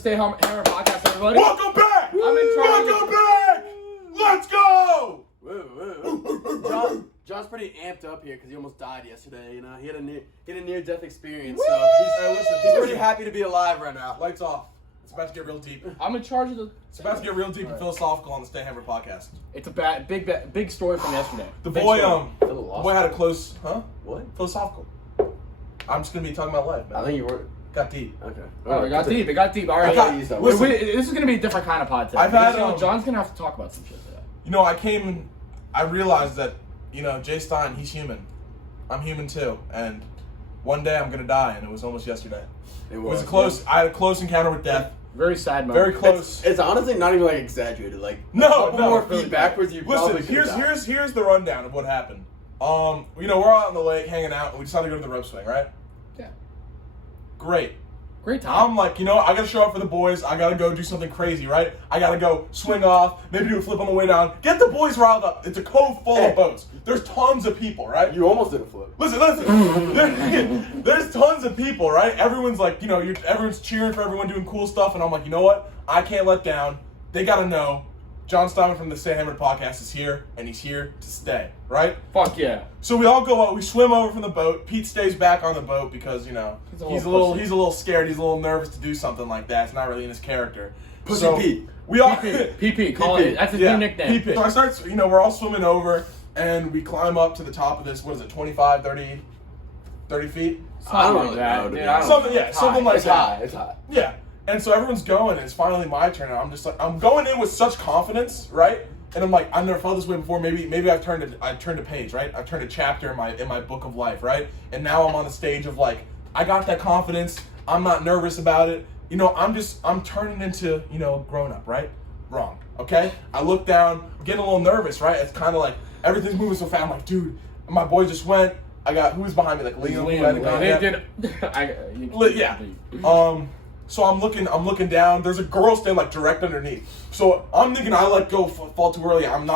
Stay Home Hammer Podcast, everybody. Welcome back! I'm in charge. Welcome back! Let's go! John's pretty amped up here because he almost died yesterday. You know, he had a near-death experience, Woo! so he's pretty listen. happy to be alive right now. Lights off. It's about to get real deep. I'm in charge of the. It's about to get real deep and philosophical on the Stay Hammer podcast. It's a big story from yesterday. The Big boy, story. the boy had a close, What? philosophical. I'm just gonna be talking about life, man. I think you were. Got deep. Okay. Oh, it got deep. It got deep. All right. Listen. This is gonna be a different kind of podcast. I've had, John's gonna have to talk about some shit today. You know, I realized that, you know, Jay Stein, he's human. I'm human too, and one day I'm gonna die, and it was almost yesterday. It was close. I had a close encounter with death. Very sad moment. Very close. It's honestly not even like exaggerated. Like No. more feet backwards. You probably Listen, here's the rundown of what happened. You know, we're out on the lake hanging out, and we decided to go to the rope swing, right? Yeah. Great. Great time. I'm like, you know, I gotta show up for the boys. I gotta go do something crazy, right? I gotta go swing off, maybe do a flip on the way down. Get the boys riled up. It's a cove full of boats. There's tons of people, right? You almost did a flip. Listen. There's tons of people, right? Everyone's like, you know, everyone's cheering for everyone doing cool stuff, and I'm like, you know what? I can't let down. They gotta know. John Steinman from the Stay Hammered Podcast is here, and he's here to stay, right? Fuck yeah. So we all go out, we swim over from the boat. Pete stays back on the boat because, you know, he's a little scared, he's a little nervous to do something like that. It's not really in his character. Pussy So Pete. We all PP, call it. That's his new nickname. PP. So I start, you know, we're all swimming over, and we climb up to the top of this, what is it, 25, 30 feet? Something like that. know, Dude, dude. I don't Something, know. yeah, something like It's that. high. It's high. Yeah. And so everyone's going, and it's finally my turn, and I'm just like, I'm going in with such confidence, right? And I'm like, I've never felt this way before. Maybe I've turned a page, right? I've turned a chapter in my book of life, right? And now I'm on the stage of like, I got that confidence. I'm not nervous about it. You know, I'm turning into, you know, grown up, right? Wrong. Okay? I look down, I'm getting a little nervous, right? It's kind of like everything's moving so fast. I'm like, dude, my boy just went. I got who's behind me? Like Liam. Yeah. So I'm looking down. There's a girl standing like direct underneath. So I'm thinking I let go, fall too early. I'm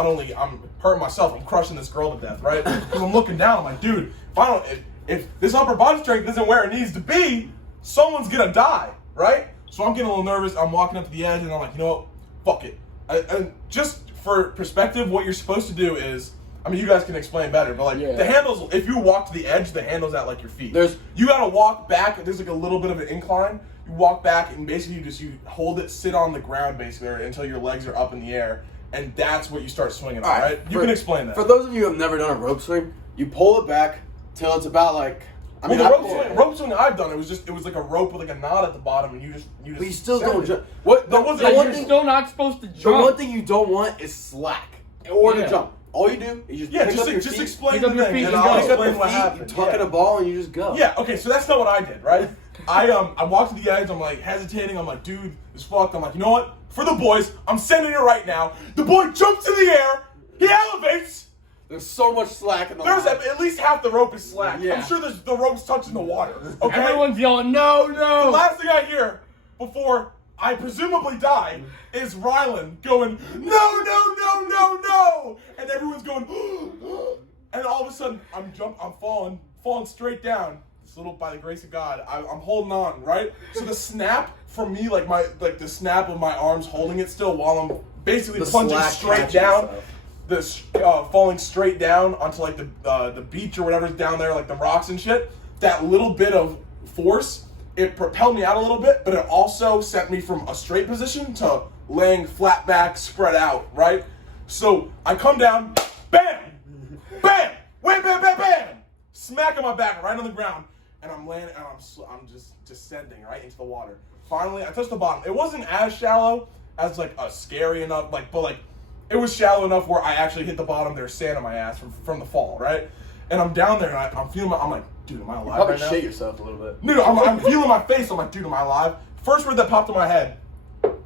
hurting myself. I'm crushing this girl to death, right? Because I'm looking down. I'm like, dude, if this upper body strength isn't where it needs to be, someone's gonna die, right? So I'm getting a little nervous. I'm walking up to the edge, and I'm like, you know what? Fuck it. And just for perspective, what you're supposed to do is, I mean, you guys can explain better, but like the handles, if you walk to the edge, the handle's at like your feet. You gotta walk back. There's like a little bit of an incline. You walk back and basically you hold it, sit on the ground basically until your legs are up in the air, and that's what you start swinging on, right? You can explain that. For those of you who have never done a rope swing, you pull it back till it's about like. Rope swing I've done, it was like a rope with like a knot at the bottom, and you just. But you still don't jump. You're still not supposed to jump. The one thing you don't want is slack or to jump. All you do is just pick up your feet, explain pick up the your thing, feet and and I'll go. explain what happened. You tuck in a ball and you just go. Yeah, okay, so that's not what I did, right? I walked to the edge, I'm like hesitating, I'm like, dude, it's fucked. I'm like, you know what? For the boys, I'm sending it right now. The boy jumps in the air, he elevates. There's so much slack in the There's line. at least half the rope is slack. Yeah. I'm sure the rope's touching the water. Okay? Everyone's yelling, no. The last thing I hear before I presumably die is Rylan going, no, and everyone's going, and all of a sudden I'm falling falling straight down. This little, by the grace of God, I'm holding on, right? So the snap from me, like the snap of my arms holding it still while I'm basically plunging straight down. This falling straight down onto like the beach or whatever's down there, like the rocks and shit. That little bit of force, it propelled me out a little bit, but it also sent me from a straight position to laying flat back, spread out, right? So I come down, bam, bam, wham, bam, bam, bam, smack on my back right on the ground, and I'm landing, and I'm just descending right into the water. Finally, I touched the bottom. It wasn't as shallow as like scary enough, but it was shallow enough where I actually hit the bottom. There's sand on my ass from the fall, right? And I'm down there, and I'm feeling I'm like, dude, am I alive Probably right now? shit yourself a little bit. No, I'm feeling my face. I'm like, dude, am I alive? First word that popped in my head,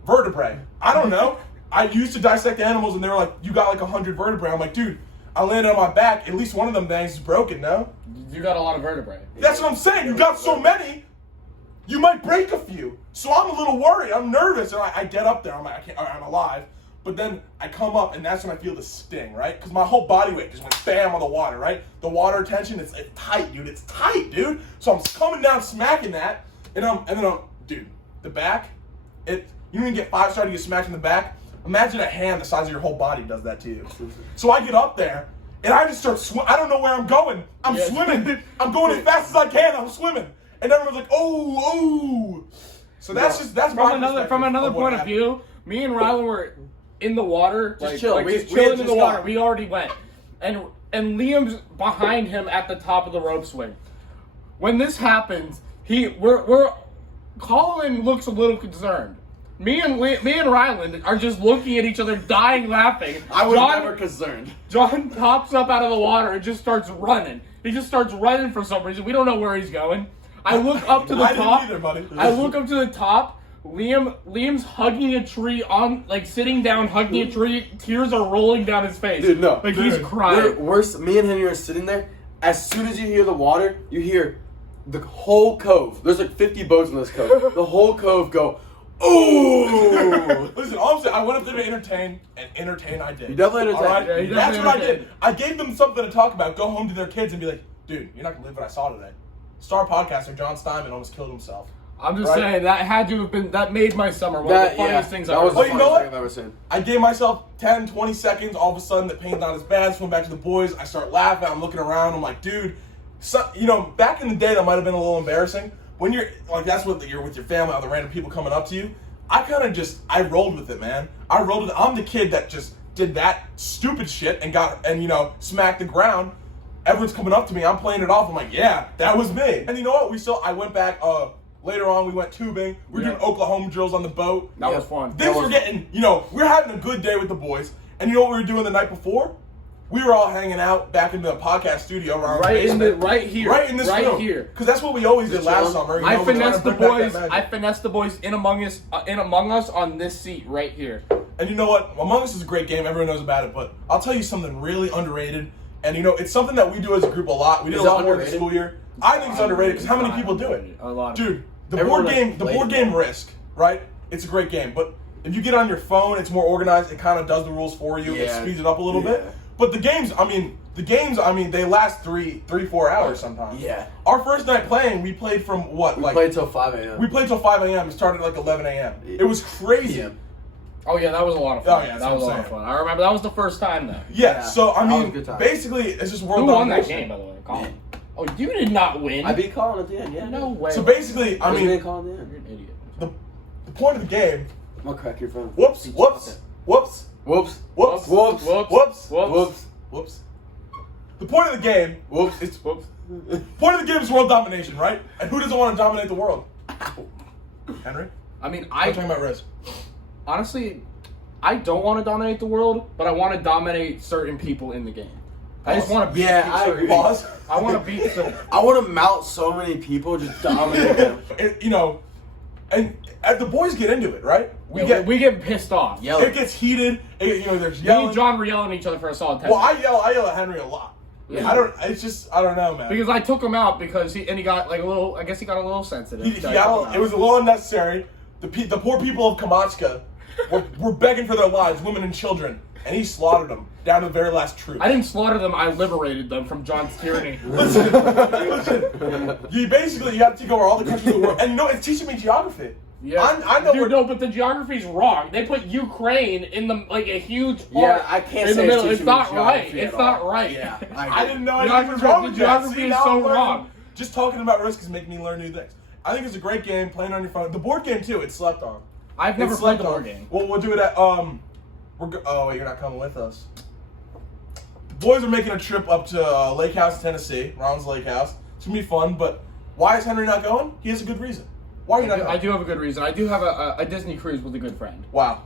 vertebrae. I don't know. I used to dissect animals, and they were like, you got like 100 vertebrae. I'm like, dude, I landed on my back. At least one of them things is broken, no? You got a lot of vertebrae. That's what I'm saying. You got so many, you might break a few. So I'm a little worried. I'm nervous, and I get up there. I'm like, I'm alive. But then I come up, and that's when I feel the sting, right? Because my whole body weight just went bam on the water, right? The water tension, it's tight, dude. It's tight, dude. So I'm coming down, smacking that, and then I'm, dude, the back, you don't even get 5-star to get smacked in the back. Imagine a hand the size of your whole body does that to you. So I get up there, and I just start swimming. I don't know where I'm going. I'm swimming. I'm going as fast as I can. I'm swimming. And everyone's like, oh. So that's from another point of view. Me and Rylan were in the water, just chilling. Just chilling in the water. We already went, and Liam's behind him at the top of the rope swing. When this happens, Colin looks a little concerned. Me and Ryland are just looking at each other, dying laughing. I was never concerned. John pops up out of the water and just starts running. He just starts running for some reason. We don't know where he's going. I look up to the top. Didn't either, buddy. I look up to the top. Liam's hugging a tree sitting down, hugging a tree. Tears are rolling down his face. Dude, no. He's crying. Me and Henry are sitting there. As soon as you hear the water, you hear the whole cove. There's like 50 boats in this cove. The whole cove go, ooh! Listen, all I'm saying, I went up there to entertain, and entertain I did. You definitely entertained. All right? Yeah, That's what I did. I gave them something to talk about. Go home to their kids and be like, dude, you're not going to believe what I saw today. Star podcaster John Steinman almost killed himself. I'm just saying, that had to have been, that made my summer. One of the funniest things I've ever seen. You know what? I gave myself 10, 20 seconds. All of a sudden, the pain's not as bad. Swim back to the boys. I start laughing. I'm looking around. I'm like, dude, back in the day, that might have been a little embarrassing. When you're, that's what you're with your family, all the random people coming up to you. I kind of I rolled with it, man. I rolled with it. I'm the kid that just did that stupid shit and smacked the ground. Everyone's coming up to me. I'm playing it off. I'm like, yeah, that was me. And you know what? I went back, later on, we went tubing. We're doing Oklahoma drills on the boat. That was fun. Things were getting, we're having a good day with the boys. And you know what we were doing the night before? We were all hanging out back in the podcast studio around right in this room. Because that's what we always did last summer. I finessed the boys in Among Us on this seat right here. And you know what? Among Us is a great game. Everyone knows about it. But I'll tell you something really underrated. And it's something that we do as a group a lot. We did a lot more in the school year. I think it's underrated because how many people do it? A lot. Dude, the board game Risk, right? It's a great game. But if you get on your phone, it's more organized. It kind of does the rules for you. It speeds it up a little bit. But the games, they last 3-4 hours sometimes. Yeah. Our first night playing, we played from what? We played till 5 a.m. We played till 5 a.m. It started at 11 a.m. It was crazy. Yeah. Oh yeah, that was a lot of fun. Oh, yeah, that was a lot of fun. I remember that was the first time though. Yeah. So basically, it's just world domination. Who won that game, by the way? Colin. Oh, you did not win. I beat Colin at the end. Yeah. No way. So basically, Colin at the end. You're an idiot. The point of the game. I'm gonna crack your phone. Whoops. The point of the game is world domination, right? And who doesn't want to dominate the world? Henry? I'm talking about Riz. Honestly, I don't want to dominate the world, but I want to dominate certain people in the game. I just want to beat certain people. I want to beat some. I want to mount so many people, just dominate them. And the boys get into it, right? We get pissed off. It gets heated. There's Me yelling. and John were yelling at each other for a solid 10 Well, minutes. I yell at Henry a lot. Yeah. I don't know, man. Because I took him out because he got like a little. I guess he got a little sensitive. It was a little unnecessary. The poor people of Kamachka were begging for their lives, women and children, and he slaughtered them down to the very last troop. I didn't slaughter them. I liberated them from John's tyranny. Listen. You got to take over all the countries of the world, and it's teaching me geography. Yeah, I know. No, but the geography's wrong. They put Ukraine in a huge part. Yeah, I can't in say the middle. It's not right. It's not right. Yeah, I didn't know anything was wrong with the geography is so wrong. Just talking about Risk is making me learn new things. I think it's a great game, playing on your phone. The board game too. It's slept on. I've never played the board game. Well, we'll do it at oh wait, you're not coming with us. The boys are making a trip up to Lake House, Tennessee. Ron's Lake House. It's gonna be fun. But why is Henry not going? He has a good reason. Why are you not going? I do have a good reason. I do have a Disney cruise with a good friend. Wow,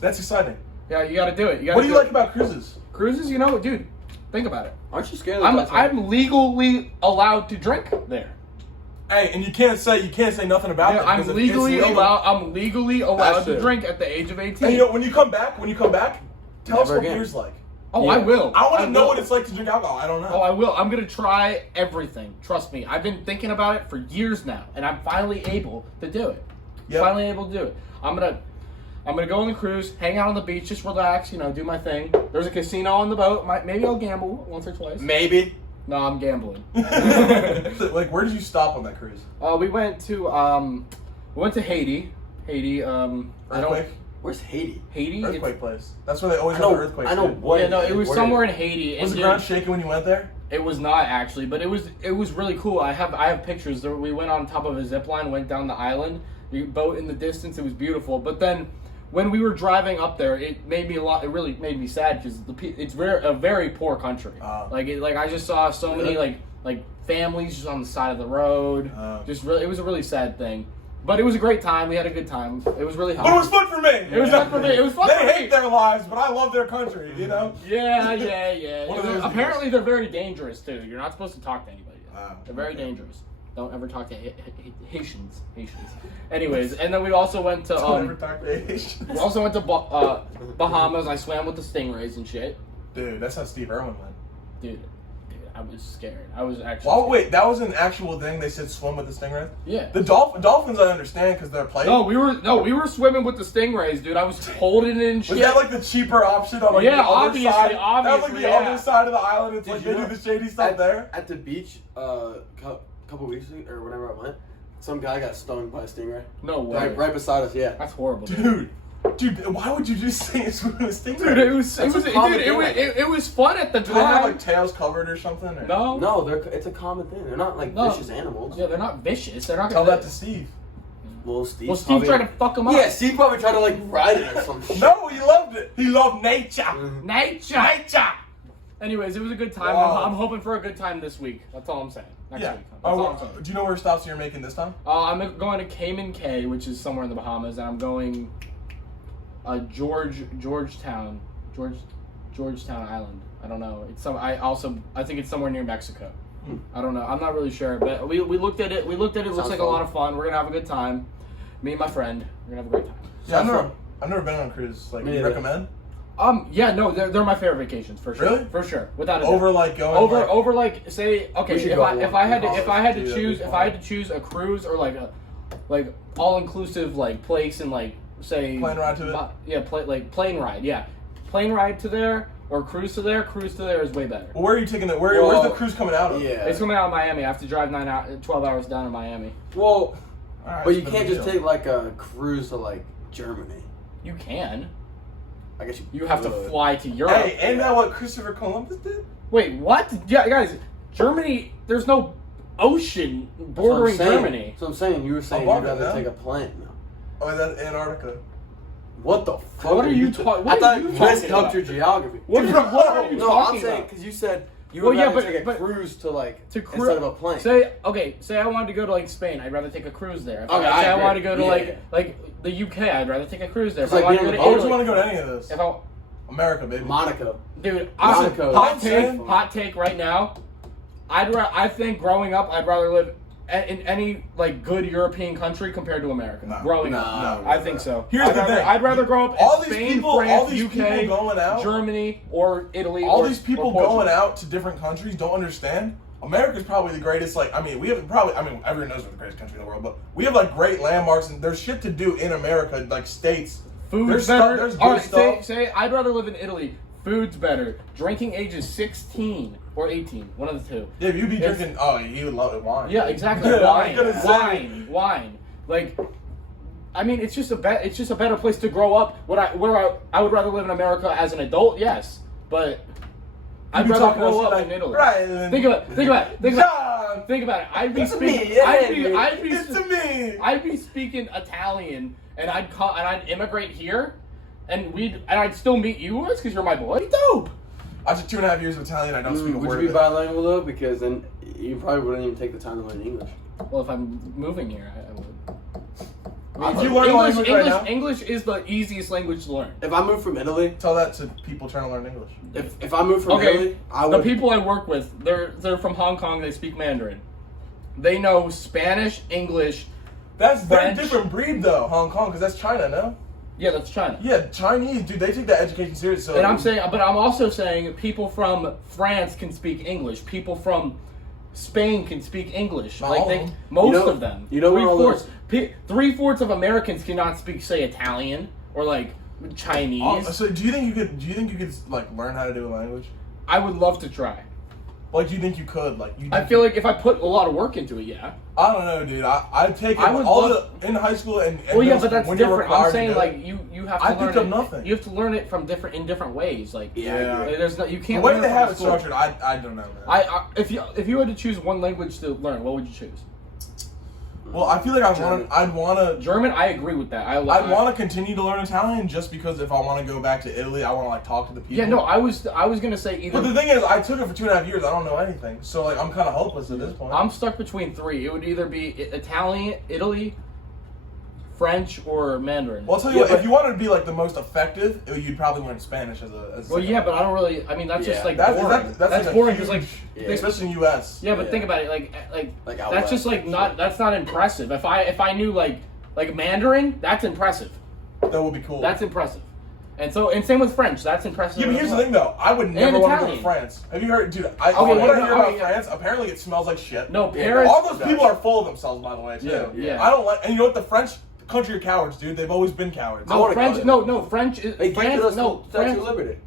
that's exciting. Yeah, you got to do it. What do you like about cruises? Cruises, dude. Think about it. Aren't you scared? I'm legally allowed to drink there. Hey, and you can't say nothing about it. I'm legally allowed to drink at the age of 18. And when you come back, tell us what beer's like. Oh, yeah. I will. I want to know what it's like to drink alcohol. I don't know. Oh, I will. I'm going to try everything. Trust me. I've been thinking about it for years now, and I'm finally able to do it. Yep. Finally able to do it. I'm going to go on the cruise, hang out on the beach, just relax, do my thing. There's a casino on the boat. Maybe I'll gamble once or twice. Maybe. No, I'm gambling. Like, where did you stop on that cruise? We went to Haiti. Haiti. I Earthquake? Where's Haiti? Haiti. Earthquake place. That's where they always I have know. the earthquakes. I know dude. what. Yeah, no, it was where- somewhere in Haiti. Was and the ground shaking when you went there? It was not actually, but it was really cool. I have pictures. We went on top of a zip line, went down the island, we boat in the distance. It was beautiful. But then when we were driving up there, it made me It really made me sad because it's a very poor country. Like I just saw so many like families just on the side of the road. It was a really sad thing. But it was a great time. We had a good time. It was really hot. But it was fun for me. It was fun for me. It was fun for me. They hate their lives, but I love their country, you know? Yeah. One of those Apparently, they're very dangerous, too. You're not supposed to talk to anybody. They're very okay. dangerous. Don't ever talk to Haitians. Anyways, and then we also went to Don't ever talk to Asians. we also went to Bahamas. I swam with the stingrays and shit. Dude, that's how Steve Irwin went. Dude, I was scared. I was actually. Well, scared. wait, that was an actual thing. They said swim with the stingrays. Yeah. The dolphins, I understand because they're playing. No, we were swimming with the stingrays, dude. I was holding it and shit. Was that like the cheaper option on like Yeah, the other obviously, side? That was like obviously, the yeah. other side of the island. It's Did like you they know- do the shady stuff there. At the beach, couple weeks ago, or whenever I went, some guy got stung by a stingray. No way. Right beside us, yeah. That's horrible, dude. Dude, why would you just say swim with a stingray? Dude, it was That's a common thing, it was fun at the Do they have time. like tails covered or something? Or? No. No, it's a common thing. They're not like No. vicious animals. Yeah, they're not vicious. They're not Tell gonna. that to Steve. Well, Steve. Well, Steve tried to fuck him up. Yeah, Steve probably tried to like ride it or some shit. No, he loved it. He loved nature. Nature. Anyways, it was a good time. Wow. I'm hoping for a good time this week. That's all I'm saying. Next Yeah. week. That's all I'm saying. Do you know where stops you're making this time? I'm going to Cayman Cay, which is somewhere in the Bahamas, and I'm going Georgetown Island. I don't know. I think it's somewhere near Mexico. I don't know. I'm not really sure, but we looked at it. It looks like a lot of fun. We're gonna have a good time. Me and my friend. We're gonna have a great time. Yeah, I've never been on a cruise. Like, you recommend? Yeah, no, they're my favorite vacations for sure. Really? For sure, without a Over doubt. like going Over like say okay, We should if go I had one. to choose a cruise or like a all inclusive like place and like say Plane ride to it? Yeah, plane ride. Yeah, plane ride to there or cruise to there. Cruise to there is way better. Well, where are you taking it? Where's the cruise coming out of? Yeah. It's coming out of Miami. I have to drive 12 hours down to Miami. Well, Alright, but you it's no can't big just deal. take like a cruise to like Germany. You can. I guess You have to could. fly to Europe. Hey, ain't that what Christopher Columbus did? Wait, what? Yeah, guys, Germany. There's no ocean bordering That's what I'm saying. Germany. So I'm saying you were saying Above you'd rather it, no? take a plane. No. Oh, that's Antarctica. What the fuck? What are you talking? What I are thought you you talking about? messed up your geography. What are you No, talking I'm saying about? because you said you Well, would yeah, rather but- take a but- cruise to like To instead of a plane. Say I wanted to go to like Spain. I'd rather take a cruise there. If Okay, I I wanted to agree. go to Yeah. like the UK, I'd rather take a cruise there. If It's I like wanted to being go on to the I don't Italy, want to go to any of this. if I America, baby. Monaco. dude, Monaco. hot take right now. I think growing up, I'd rather live in any like good European country compared to America. No. Growing up, No. I think so. Here's the thing. I'd rather grow up All in these Spain, people- France, all these UK, people going out- Germany, or Italy. All or, these people or Portugal. going out to different countries don't understand. America's probably the greatest. Like, I mean, everyone knows we're the greatest country in the world, but we have like great landmarks and there's shit to do in America, like states. Food's There's better. there's good All right, stuff. say I'd rather live in Italy. Food's better. Drinking age is 16 or 18. One of the two. Yeah, if you'd be It's- drinking. Oh, he would love it. Wine. Yeah, exactly. Yeah, I was gonna say. Wine. Like, I mean, it's just a better place to grow up. I would rather live in America as an adult, yes, but I'd be rather talking grow about up shit in like, Italy. right, and then- Think about it. John, Think about it. I'd be It's speaking. me, yeah, I'd be it's to me. I'd be speaking Italian, and I'd immigrate here, and I'd still meet you because you're my boy. Dope. I took 2.5 years of Italian. I don't speak a Would word you be of it. bilingual though? Because then you probably wouldn't even take the time to learn English. Well, if I'm moving here, I would. If you learn a language right now- English is the easiest language to learn. If I moved from Italy, Tell that to people trying to learn English. if I moved from Okay, Italy, I the would. people I work with, they're from Hong Kong. They speak Mandarin. They know Spanish, English. They're a French. different breed though, Hong Kong, because that's China, no? Yeah, that's China. Yeah, Chinese, dude, they take that education serious. So And I'm also saying people from France can speak English. People from Spain can speak English. Not Like all of they, them. most You know- of them. you know where all those- 3/4 of Americans cannot speak, say, Italian or like Chinese. So do you think you could like learn how to do a language? I would love to try. Like, do you think you could? Like, I feel like if I put a lot of work into it, yeah. I don't know, dude. I'd take it I would in high school and well, yeah, middle but that's school when you're different. required I'm saying to do like it. you have to I learn picked up it. nothing. You have to learn it from in different ways. Like Yeah. there's no you The can't. way learn they it have from it school. structured, I don't know, man. If you had to choose one language to learn, what would you choose? Well, I feel like I'd want to. German. I agree with that. I'd want to continue to learn Italian just because if I want to go back to Italy, I want to like talk to the people. Yeah, no, I was gonna say either. But the thing is, I took it for 2.5 years. I don't know anything, so like I'm kind of hopeless at this point. I'm stuck between three. It would either be Italian, Italy, French, or Mandarin. Well, I'll tell you what. If you wanted to be like the most effective, you'd probably learn Spanish as a. Well, yeah, but I don't really. I mean, that's just like That's- boring. that's like a boring because like, huge- especially in U.S. yeah, but Yeah. think about it. Like out that's just west. like not. That's not impressive. If I knew like Mandarin, that's impressive. That would be cool. That's impressive. And same with French. That's impressive. Yeah, but as here's the well. thing though. I would never want to go to Italian. France. Have you heard, dude? Okay, what I yeah, hear no, about yeah. France, apparently it smells like shit. No, Paris. All those people are full of themselves, by the way, too. Yeah, yeah. I don't like, and you know what? The French country of cowards, dude. They've always been cowards. I No, wanna French. go No, French is Hey, France. France, No, Statue France. of Liberty.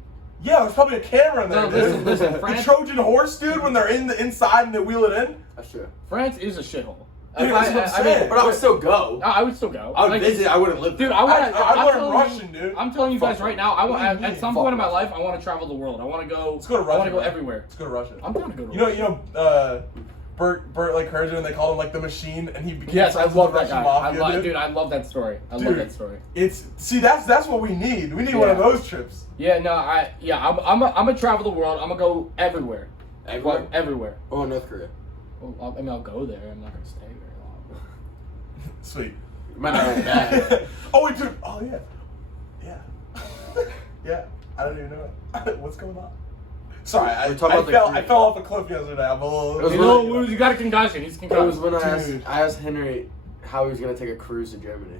Yeah, there's probably a camera in there, No, dude. listen, The France. Trojan horse, dude, when they're in the inside and they wheel it in. That's true. France is a shithole. Dude, that's what I'm saying. But I would still go. I would still go. I would Like, visit. I wouldn't live there. Dude, I want to. I'd learn Russian, dude. I'm telling you guys right now. I want What do you mean? at some Fuck point in my Russia. life, I want to travel the world. I want to go. Let's go to I Russia. want to go man. everywhere. Let's go to Russia. I'm down to go to. You know, Bert like Herzer, and they called him like the machine, and he became Yes, I friends with love the that Russian guy. mafia, Dude, I love that story. I love Dude. that story. That's what we need. We need one of Yeah. those trips. Yeah, no, I'm gonna travel the world. I'm gonna go everywhere. Everywhere? Everywhere. Or North Korea. Well, I mean, I'll go there. I'm not gonna stay very long. Sweet. Might not be bad. Oh wait, dude. Oh yeah, yeah, yeah. I don't even know it. What's going on? Sorry, I We're talking about the fell off a cliff yesterday. I'm a little. It was You really- know, you got a concussion. He's It concussed. was when Dude. I asked Henry how he was gonna take a cruise to Germany.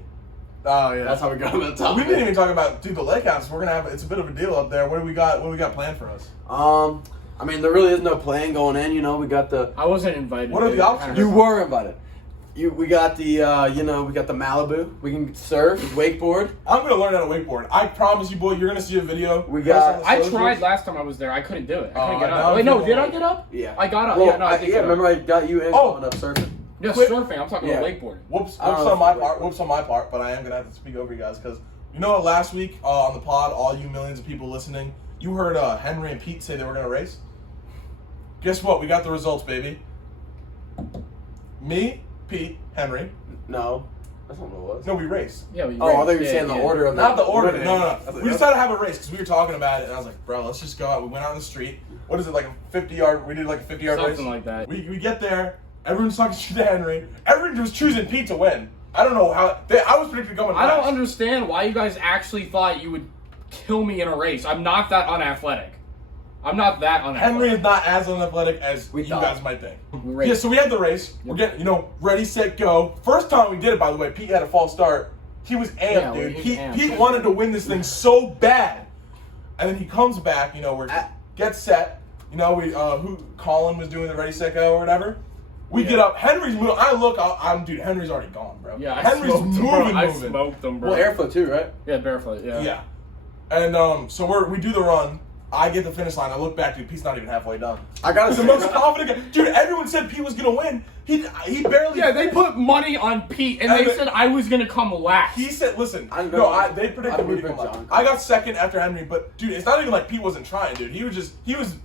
Oh yeah. That's how we got on that We topic. didn't even talk about dude the lake house. We're gonna have it's a bit of a deal up there. What do we got? What do we got planned for us? I mean, there really is no plan going in. You know, we got the. I wasn't invited. What are the dude. options? You were invited. We got the. We got the Malibu. We can surf, wakeboard. I'm gonna learn how to wakeboard. I promise you, boy. You're gonna see a video. We got- I tried last time I was there. I couldn't do it. I couldn't Oh, get now up. Wait, no, people- did I get up? Yeah. I got up. Well, yeah, no, I did get up. remember I got you in Oh. going up surfing. Yeah, Quick- surfing. I'm talking Yeah. about wakeboarding. Whoops I don't know on if my it's part. wakeboard. Whoops on my part. But I am gonna have to speak over you guys because you know what? Last week on the pod, all you millions of people listening, you heard Henry and Pete say they were gonna race. Guess what? We got the results, baby. Me, Pete, Henry. No, that's not what it was. No, we raced. Yeah, we Oh, I thought you were yeah, saying the yeah. order of Not the order. winning. No. We decided to have a race because we were talking about it, and I was like, bro, let's just go out. We went out on the street. What is it, like a 50-yard? We did like a 50-yard race. Something like that. We get there. Everyone's talking shit to Henry. Everyone was choosing Pete to win. I don't know how. I was predicting going. I don't last. understand why you guys actually thought you would kill me in a race. I'm not that unathletic. I'm not that unathletic. Henry is not as unathletic as We you thought. guys might think. We raced. Yeah, so we had the race. We're getting, ready, set, go. First time we did it, by the way, Pete had a false start. He was amped, Yeah, well, dude. he was Pete, amped. Pete wanted to win this thing so bad. And then he comes back, gets set. Colin was doing the ready, set, go or whatever. We Yeah. get up. Henry's moving. Dude, Henry's already gone, bro. Yeah, I Henry's smoked him, bro. moving. I smoked him, bro. Well, airfoot too, right? Yeah, barefoot. Yeah. Yeah. And so we do the run. I get the finish line. I look back, dude. Pete's not even halfway done. I gotta The say, most confident guy. Dude, everyone said Pete was gonna win. He barely. Yeah, they put money on Pete, and And they the- said I was gonna come last. He said, "Listen, I know. they predicted I me to believe come in last. John. I got second after Henry, but dude, it's not even like Pete wasn't trying, dude. He was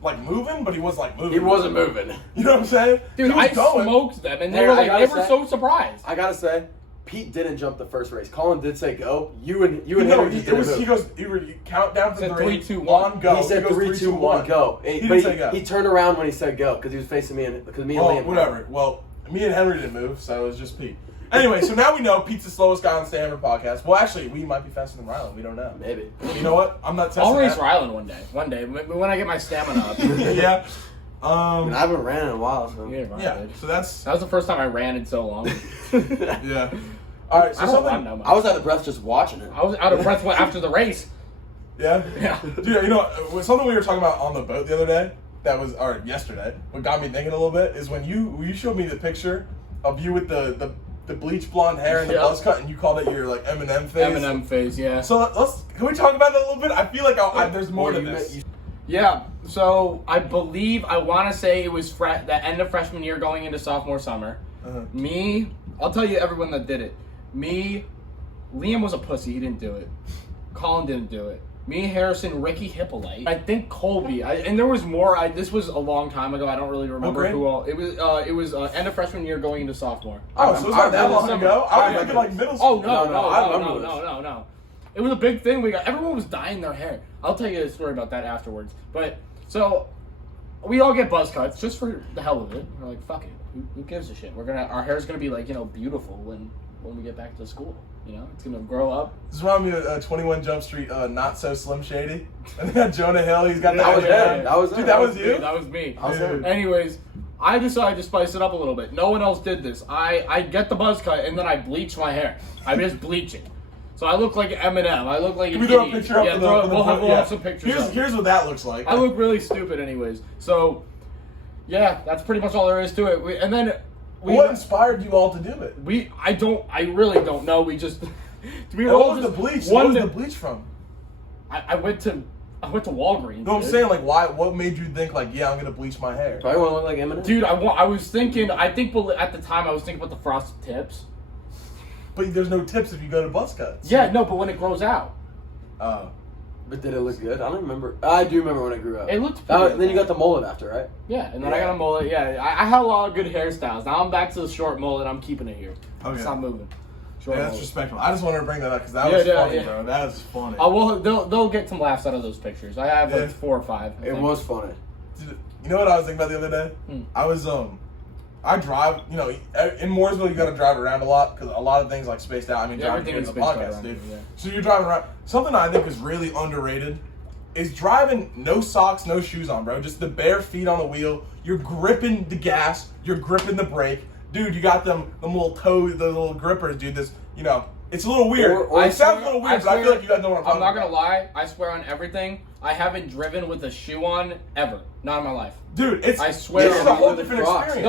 like moving, but he wasn't like moving. he wasn't moving. You know what I'm saying? Dude, he was I going. smoked them, and Hey, they were I like, gotta they were say- so surprised. I gotta say, Pete didn't jump the first race. Colin did say go. You and No, Henry he, just it didn't was. move. He goes. You count down Said from 3, 2, 1. on go. He said goes 3, 2, 1, go. He But didn't say go. he turned around when he said go because he was facing me and because me and Well, Liam. whatever. Well, me and Henry didn't move, so it was just Pete. Anyway, so now we know Pete's the slowest guy on the Stanford podcast. Well, actually, we might be faster than Rylan. We don't know. Maybe. You know what? I'm not testing I'll race that. Rylan one day. One day, when I get my stamina up. Yeah. I mean, I haven't ran in a while, so. Yeah, Rylan, Yeah. dude. So that's. That was the first time I ran in so long. Yeah. All right. So I don't run something. that much. I was out of breath just watching it. I was out of breath after the race. Yeah. Yeah. Dude, something we were talking about on the boat the other day. Or yesterday. What got me thinking a little bit is when you showed me the picture of you with the bleach blonde hair and the Yeah. buzz cut, and you called it your like Eminem face. Eminem phase, yeah. So can we talk about that a little bit? I feel like there's more to You this. meant- Yeah, so I want to say it was the end of freshman year going into sophomore summer. Me, I'll tell you everyone that did it. Me, Liam was a pussy, he didn't do it. Colin didn't do it. Me, Harrison, Ricky, Hippolyte. I think Colby. And there was more. This was a long time ago. I don't really remember who all. It was end of freshman year going into sophomore. Oh, so it's not that long ago? I was thinking like middle school. Oh, no. It was a big thing. Everyone was dyeing their hair. I'll tell you a story about that afterwards. But, so, we all get buzz cuts just for the hell of it. We're like, fuck it. Who gives a shit? Our hair's gonna be like, beautiful when we get back to school. It's gonna grow up. This reminds me of 21 Jump Street, Not So Slim Shady. And they got Jonah Hill, he's got That was hair. him. That was Dude, that was you? Dude, that was me. I was him. Anyways, I decided to spice it up a little bit. No one else did this. I get the buzz cut and then I bleach my hair. I just bleach it. So I look like Eminem. I look like Can an we throw a idiot. picture up Yeah, for the we'll have some pictures up. Here's what that looks like. I look really stupid anyways. So, yeah, that's pretty much all there is to it. What inspired you all to do it? I really don't know. We just... What was the bleach? Where was the bleach from? I went to Walgreens. No, I'm saying, like, why? What made you think, like, yeah, I'm gonna bleach my hair? Probably want to look like Eminem. Dude, I was thinking. I think at the time I was thinking about the frosted tips. But there's no tips if you go to buzz cuts. Yeah, no, but when it grows out, But did it look good? I don't remember. I do remember when it grew up. it looked. Then you got the mullet after, right? Yeah, and then I got a mullet. Yeah, I had a lot of good hairstyles. Now I'm back to the short mullet. I'm keeping it here. Okay. It's not moving. Short Yeah, that's mullet. respectful. I just wanted to bring that up because that was funny, bro. That was funny. Well, they'll get some laughs out of those pictures. I have like 4 or 5. I It think. was funny. Dude, you know what I was thinking about the other day? I was I drive. In Mooresville you got to drive around a lot because a lot of things like spaced out. I mean, driving everything here is in the spaced out podcast, around dude. here, yeah. So you're driving around. Something I think is really underrated is driving no socks, no shoes on, bro. Just the bare feet on the wheel. You're gripping the gas. You're gripping the brake, dude. You got them little the little grippers, dude. It's a little weird. It sounds a little weird, but I feel like you guys know what I'm talking about. I'm not gonna lie. I swear on everything. I haven't driven with a shoe on ever. Not in my life. Dude, I swear this is on a whole with the different Crocs. experience.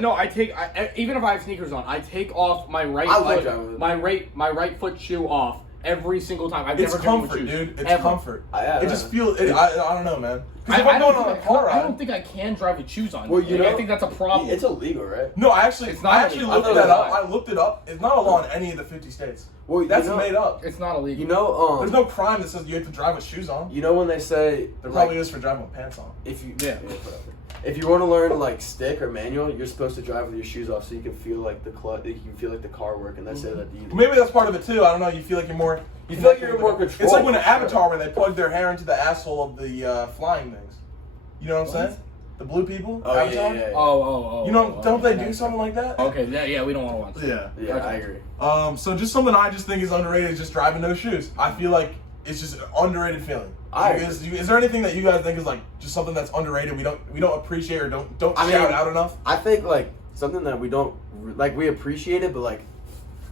No, I take even if I have sneakers on, I take off my right I like foot, driving with my right foot shoe off every single time. I've It's never driven with comfort, shoes, dude. It's ever. comfort. Yeah, it just feels. I don't know, man. Because if I I'm going don't on a think car I ride, don't think I can drive with shoes on. Well, I think that's a problem. It's illegal, right? no, I actually It's not looked illegal. that up. I I looked it up. It's not a law in any of the 50 states. Well, That's made up. It's not illegal. There's no crime that says you have to drive with shoes on. You know when they say There probably is for driving with pants on. if you whatever. if you want to learn like stick or manual, you're supposed to drive with your shoes off so you can feel like the you can feel like the car work, and they say that you. Maybe that's part of it too. I don't know. You feel like you're more. You feel like you're more control. It's like when an Avatar where they plug their hair into the asshole of the flying things. You know what I'm saying? The blue people. Oh Avatar? yeah. Oh. You know, don't they do something like that? Okay, yeah, we don't want to watch. Yeah. Yeah, Okay. I agree. So just something I just think is underrated is just driving no shoes. I feel like it's just an underrated feeling. Is there anything that you guys think is like just something that's underrated we don't appreciate or don't shout out enough? I think like something that we don't like we appreciate it, but like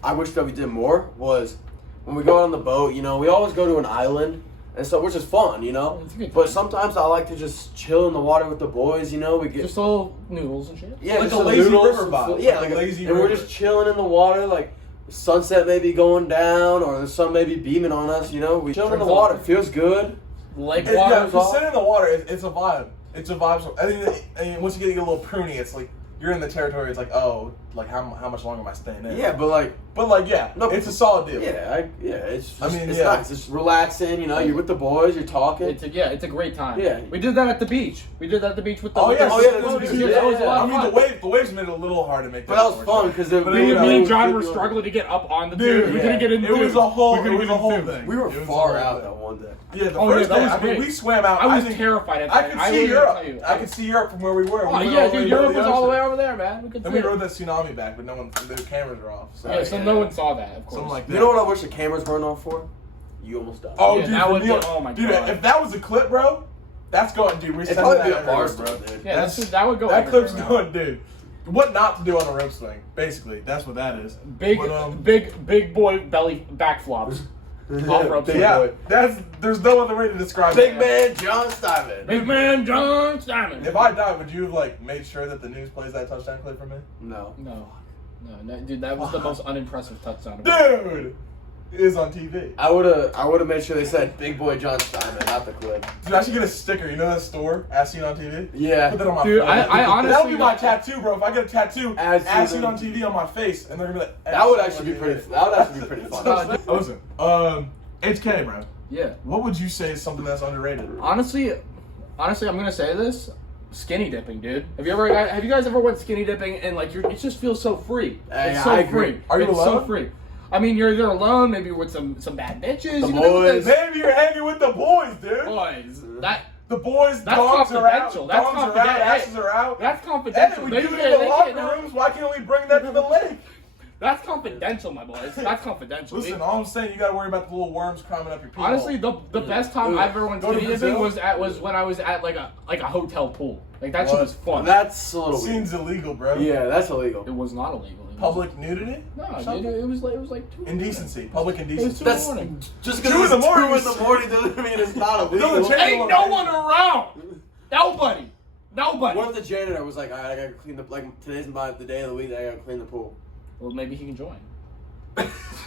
I wish that we did more was when we go on the boat. We always go to an island. And so, which is fun, It's a good But time. sometimes I like to just chill in the water with the boys, We get Just little noodles and shit. yeah, like just a some lazy noodles, river vibe. Yeah, Like a lazy and we're river. just chilling in the water, like sunset may be going down, or the sun may be beaming on us. We chill in the water, feels good. Lake Yeah, water. just sitting in the water, it's a vibe. It's a vibe. So I think once you get a little pruny, it's like you're in the territory. It's like, oh, like how much longer am I staying in? Yeah, but like. No, it's a solid deal. It's just, it's yeah. nice. It's relaxing, You're with the boys, you're talking. It's a great time. Yeah. We did that at the beach. We did that at the beach with the. Oh yeah, that was a lot I of mean, fun. the waves made it a little hard to make. But that was fun because Me and John were struggling to get up on the Dude, We couldn't get in. It was a whole thing. thing. we were It was far a whole out thing. that one day. Yeah, the Oh, first yeah, day, that was great. we swam out. I was think- terrified at I that. could I see will Europe. tell you. I could see Europe from where we were. Oh We went yeah, all the way dude, to Europe the was all the way ocean. over there, man. We could Then see we it. rode that tsunami back, but the cameras were off. So. Yeah, so no one saw that, of course. Something like that. You know what I wish the cameras weren't on for? You almost died. Oh, Yeah, dude, that for would Neil- be- oh my dude, God. if that was a clip, bro, that's going, dude. We're It'd sending probably that be a bar everywhere, still, dude. Yeah, that would go. That clip's everywhere, going, dude. What not to do on a rope swing? Basically, that's what that is. Big, But, big boy belly backflops. Off rope swing. Yeah, there's no other way to describe Big it. man John Stuyvesant. Big man John Simon. If I died, would you have like made sure that the news plays that touchdown clip for me? No. No, dude, that was the most unimpressive touchdown. Dude, is on TV. I would've made sure they said Big Boy John Steinman, not the clip. Dude, I should get a sticker. You know that store, As Seen on TV? Yeah. Put that on my Dude, face. I honestly That'll be my tattoo, bro. If I get a tattoo, As As Seen Seen on TV on my face, and they're gonna be like, That would actually be pretty. That would actually be pretty fun. Listen, HK, bro. Yeah. What would you say is something that's underrated? Honestly, I'm gonna say this: skinny dipping, dude. Have you guys ever went skinny dipping and like it just feels so free? It's so I agree. free. Are you it's alone? so free. I mean, you're either alone, maybe with some bad bitches. The you know, boys. Maybe you're hanging with the boys, dude. boys. That The boys, That's dogs are out. confidential. That's Dogs are out. confidential. Asses are out. that's Hey, confidential. we They do it can't- in the they locker can't know. rooms. Why can't we bring that to the lake? That's confidential, my boys. That's confidential. Listen, all I'm saying, you gotta worry about the little worms climbing up your pee Honestly, hole. the best time I've ever went Go to skinny dipping Brazil? was when I was at like a hotel pool. Like that shit What? was fun. That's a little weird. Seems illegal, bro. Yeah, that's illegal. It was not illegal. It was- Public nudity? No, Something? dude, it was like 2 Indecency. Public It was indecency. 2 in the morning. Just 2 in the morning. 2 in the morning doesn't mean it's not It illegal. doesn't change. Ain't no one around. Nobody. What if the janitor was like, alright, I gotta clean today's the day of the week that I gotta clean the pool. Well, maybe he can join.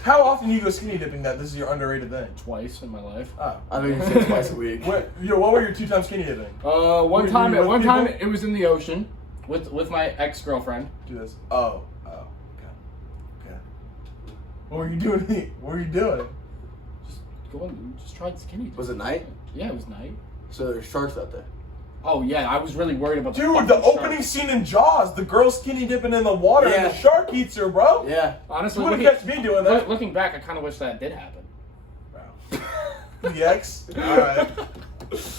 How often do you go skinny dipping that this is your underrated thing? Twice in my life. Oh. I think it's twice a week. What were your 2 times skinny dipping? One Were time you with people? it was in the ocean with my ex-girlfriend. Do this. Oh. Okay. What were you doing? What were you doing? Just tried skinny dipping. Was it night? Yeah, it was night. So there's sharks out there. Oh yeah, I was really worried about Dude, fucking the sharks. opening scene in Jaws, the girl skinny dipping in the water and Yeah. the shark eats her, bro. Yeah. Honestly, You wouldn't catch me doing that. looking back, I kind of wish that did happen. The ex? Alright.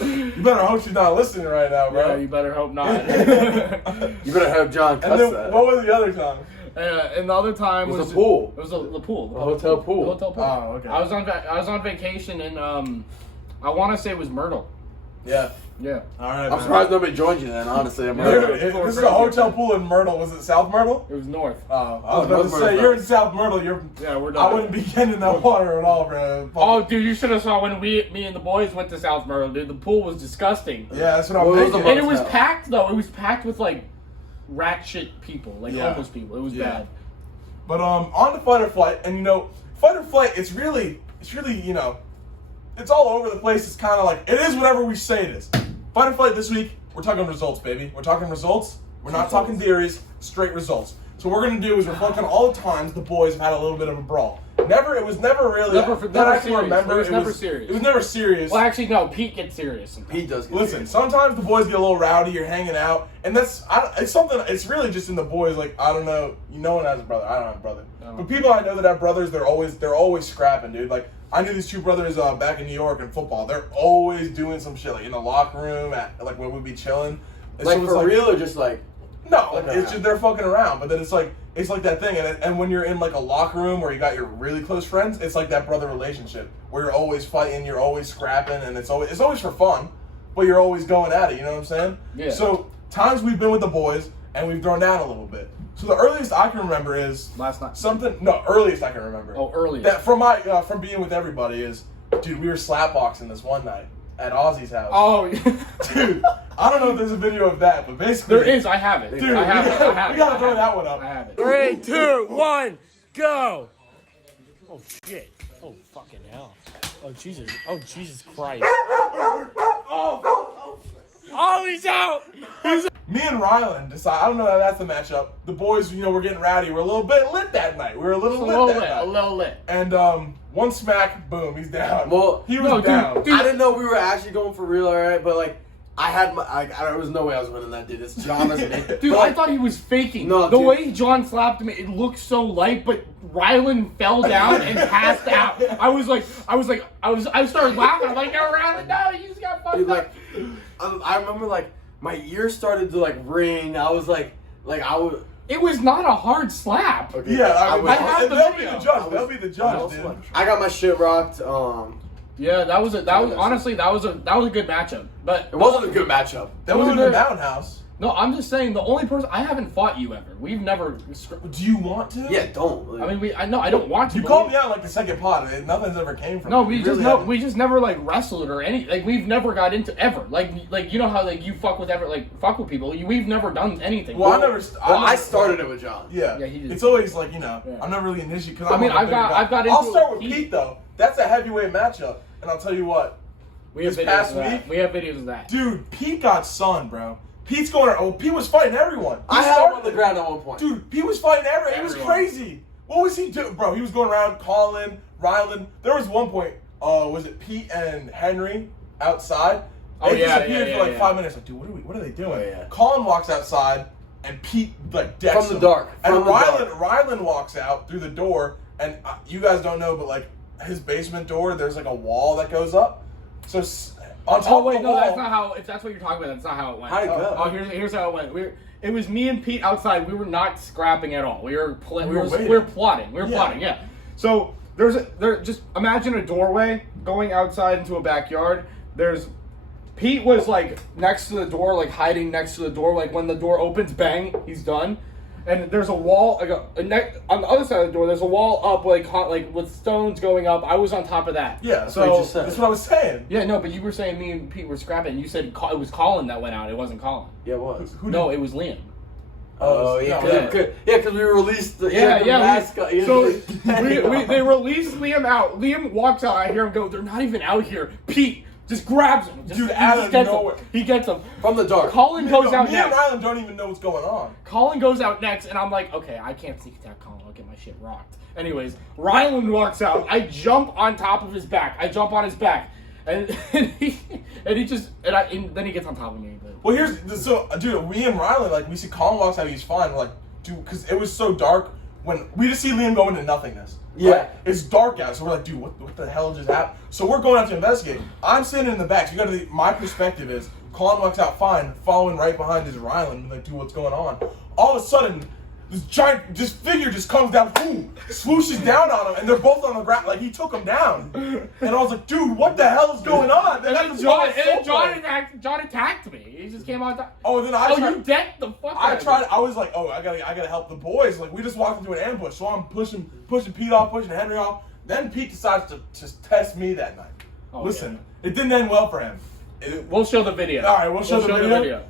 You better hope she's not listening right now, Yeah, bro. you better hope not. You better hope John cuts And then, that. what was the other time? And the other time It was was the pool. It was the pool. The hotel pool. The hotel pool. Oh, okay. I was on vacation in I want to say it was Myrtle. Yeah. Yeah. Alright. I'm surprised nobody joined you then, honestly. I'm Dude, like, this is a hotel pool in Myrtle. Was it South Myrtle? It was north. Oh, I was Oh, about to North say, Myrtle's you're not. in South Myrtle. Yeah, we're I done. wouldn't be getting in that water at all, bro. Oh, dude, you should have saw when me and the boys went to South Myrtle, dude. The pool was disgusting. Yeah, that's what I'm What was the thinking. And it was Motel. packed though. It was packed with like rat shit people, like Yeah. homeless people. It was Yeah. bad. But on to fight or flight, and fight or flight. It's really, it's all over the place. It's kind of like it is whatever we say it is. Fight or flight this week. We're talking results, baby. We're talking results. We're not talking theories. Straight results. So what we're gonna do is reflect on all the times the boys have had a little bit of a brawl. It was never really Never that I can serious. remember. It was never serious. It was never serious. Well, actually, no. Pete gets serious sometimes. Pete does get Listen, serious. sometimes the boys get a little rowdy. You're hanging out, and it's something. It's really just in the boys. Like I don't know. No one has a brother. I don't have a brother. No. But people I know that have brothers, they're always scrapping, dude. Like I knew these 2 brothers back in New York in football. They're always doing some shit, like in the locker room, like when we'd be chilling. And Like so it's for real or just like, No, Fucking it's around. just they're fucking around. But then it's like that thing, and when you're in like a locker room where you got your really close friends, it's like that brother relationship where you're always fighting, you're always scrapping, and it's always for fun, but you're always going at it. You know what I'm saying? Yeah. So times we've been with the boys and we've thrown down a little bit. So the earliest I can remember is Last night. earliest I can remember. Oh, earliest. That from being with everybody is, dude, we were slapboxing this one night at Ozzy's house. Oh, Dude, I don't know if there's a video of that, but basically there is. I have it. Dude, I have it. I have we it. gotta I throw have that it. one up. I have it. 3, 2, 1, go! Oh shit. Oh fucking hell. Oh Jesus. Oh Jesus Christ. Oh, he's out! Me and Rylan decide. I don't know how that's the matchup. The boys, we're getting rowdy. We're a little bit lit that night. We were a little lit that night. A little lit. And one smack, boom, he's down. Well, he was no, dude, down. dude. I didn't know we were actually going for real, alright, but like, there was no way I was winning that, dude. It's John doesn't make it. Dude, But, I like, thought he was faking. No, the dude. way John slapped him, it looked so light, but Rylan fell down and passed out. I started laughing. I'm like, no, Rylan, no, you just got fucked dude, up. like, I remember like my ears started to like ring. I was like I would. It was not a hard slap. Okay, Yeah, I was- have the they'll be video. the judge. They'll be the judge, dude. I got my shit rocked. Yeah, that was honestly that was a good matchup. But It wasn't a good matchup. That was in the Mountain House. No, I'm just saying the only person I haven't fought you ever. We've never. Do you want to? Yeah, don't. I mean, I don't want to. You called me out like the second pod. Nothing's ever came from. No, it. we just never like wrestled or any like we've never got into ever like you know how like you fuck with people. We've never done anything. Well, I started it with John. Yeah, Yeah, he did. It's always like Yeah. I'm not really an issue because I mean, I've got into I'll start with Pete. Pete though. That's a heavyweight matchup, and I'll tell you what, We have this videos past of that. week- We have videos of that. dude. Pete got sunned, bro. Pete's going. Oh, Pete was fighting everyone. I had him on the ground at one point. Dude, Pete was fighting everyone. It was Everyone. crazy. What was he doing, bro? He was going around calling Ryland. There was one point. Was it Pete and Henry outside? Oh, They yeah, disappeared yeah, for like yeah. 5 minutes. Like, dude, what are they doing? Oh, yeah. Colin walks outside, and Pete like decks From the him. dark. And From the dark. Ryland walks out through the door, and you guys don't know, but like his basement door, there's like a wall that goes up. So on top Oh wait, of the no, wall, that's not how. If that's what you're talking about, that's not how it went. How'd it go? Oh, here's how it went. It was me and Pete outside. We were not scrapping at all. We were waiting. plotting. We were Yeah. plotting. Yeah. So just imagine a doorway going outside into a backyard. Pete was like next to the door, like hiding next to the door. Like when the door opens, bang, he's done. And there's a wall, like on the other side of the door. There's a wall up, like with stones going up. I was on top of that. yeah. So what you just said. That's what I was saying. yeah, no, but you were saying me and Pete were scrapping. You said it was Colin that went out. It wasn't Colin. Yeah, it was. No, it was Liam. Oh, yeah. No, Because we released the Yeah. mascot. So they released Liam out. Liam walks out. I hear him go. They're not even out here. Pete just grabs him. Dude, he out just of gets him. nowhere. He gets him. From the dark. Colin goes out Me and next. Ryland don't even know what's going on. Colin goes out next, and I'm like, okay, I can't sneak attack Colin. I'll get my shit rocked. Anyways, Ryland walks out. I jump on top of his back. I jump on his back, and then he gets on top of me. But Well, dude, we and Ryland, like, we see Colin walks out, he's fine. We're like, dude, because it was so dark when we just see Liam go into nothingness. Yeah. Right? It's dark out, so we're like, dude, what the hell just happened? So we're going out to investigate. I'm sitting in the back. So my perspective is, Colin walks out fine, following right behind is Ryland. Like, dude, what's going on? All of a sudden, this figure just comes down, boom, swooshes down on him, and they're both on the ground. Like, he took him down. And I was like, dude, what the hell is going on? and then John attacked me. He just came on top. Oh, then You decked the fuck out of me. I was like, I gotta help the boys. Like, we just walked into an ambush, so I'm pushing Pete off, pushing Henry off. Then Pete decides to just test me that night. Oh, Listen, it didn't end well for him. We'll show the video. All right, we'll show the video.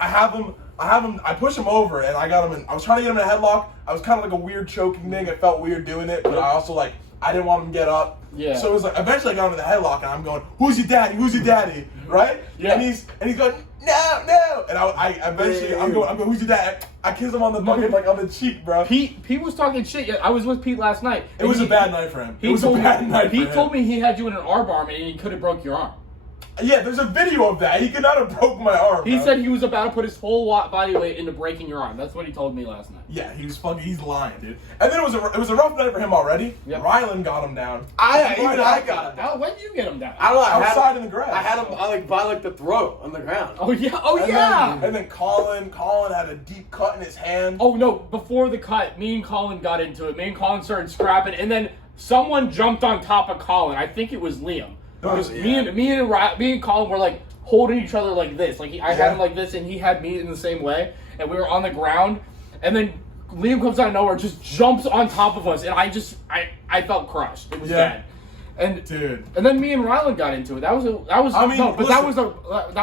I have him. I push him over, and I got him in. I was trying to get him in a headlock. I was kind of like a weird choking thing. It felt weird doing it, but I also I didn't want him to get up. Yeah. So it was like eventually I got him in the headlock, and I'm going, "Who's your daddy? Who's your daddy?" Right? Yeah. And he's going, "No." And I eventually I'm going, "Who's your dad?" I kiss him on the fucking on the cheek, bro. Pete was talking shit. Yeah, I was with Pete last night. It was a bad night for him. It was a bad night for him. He told me he had you in an arm bar, and he could have broke your arm. Yeah, there's a video of that. He could not have broke my arm. He bro. said he was about to put his whole body weight into breaking your arm. That's what he told me last night. Yeah, he's lying, dude. And then it was a rough night for him already. Yep. Ryland got him down. I got him. When did you get him down? I don't know. Outside in the grass. I had him by the throat on the ground. Oh yeah. Oh And yeah. then Colin had a deep cut in his hand. Oh no! Before the cut, me and Colin got into it. Me and Colin started scrapping, and then someone jumped on top of Colin. I think it was Liam. Because me and Colin were like holding each other like this. Like I had him like this, and he had me in the same way, and we were on the ground. And then Liam comes out of nowhere, just jumps on top of us, and I felt crushed. It was bad. And Dude. And then me and Ryland got into it. That was that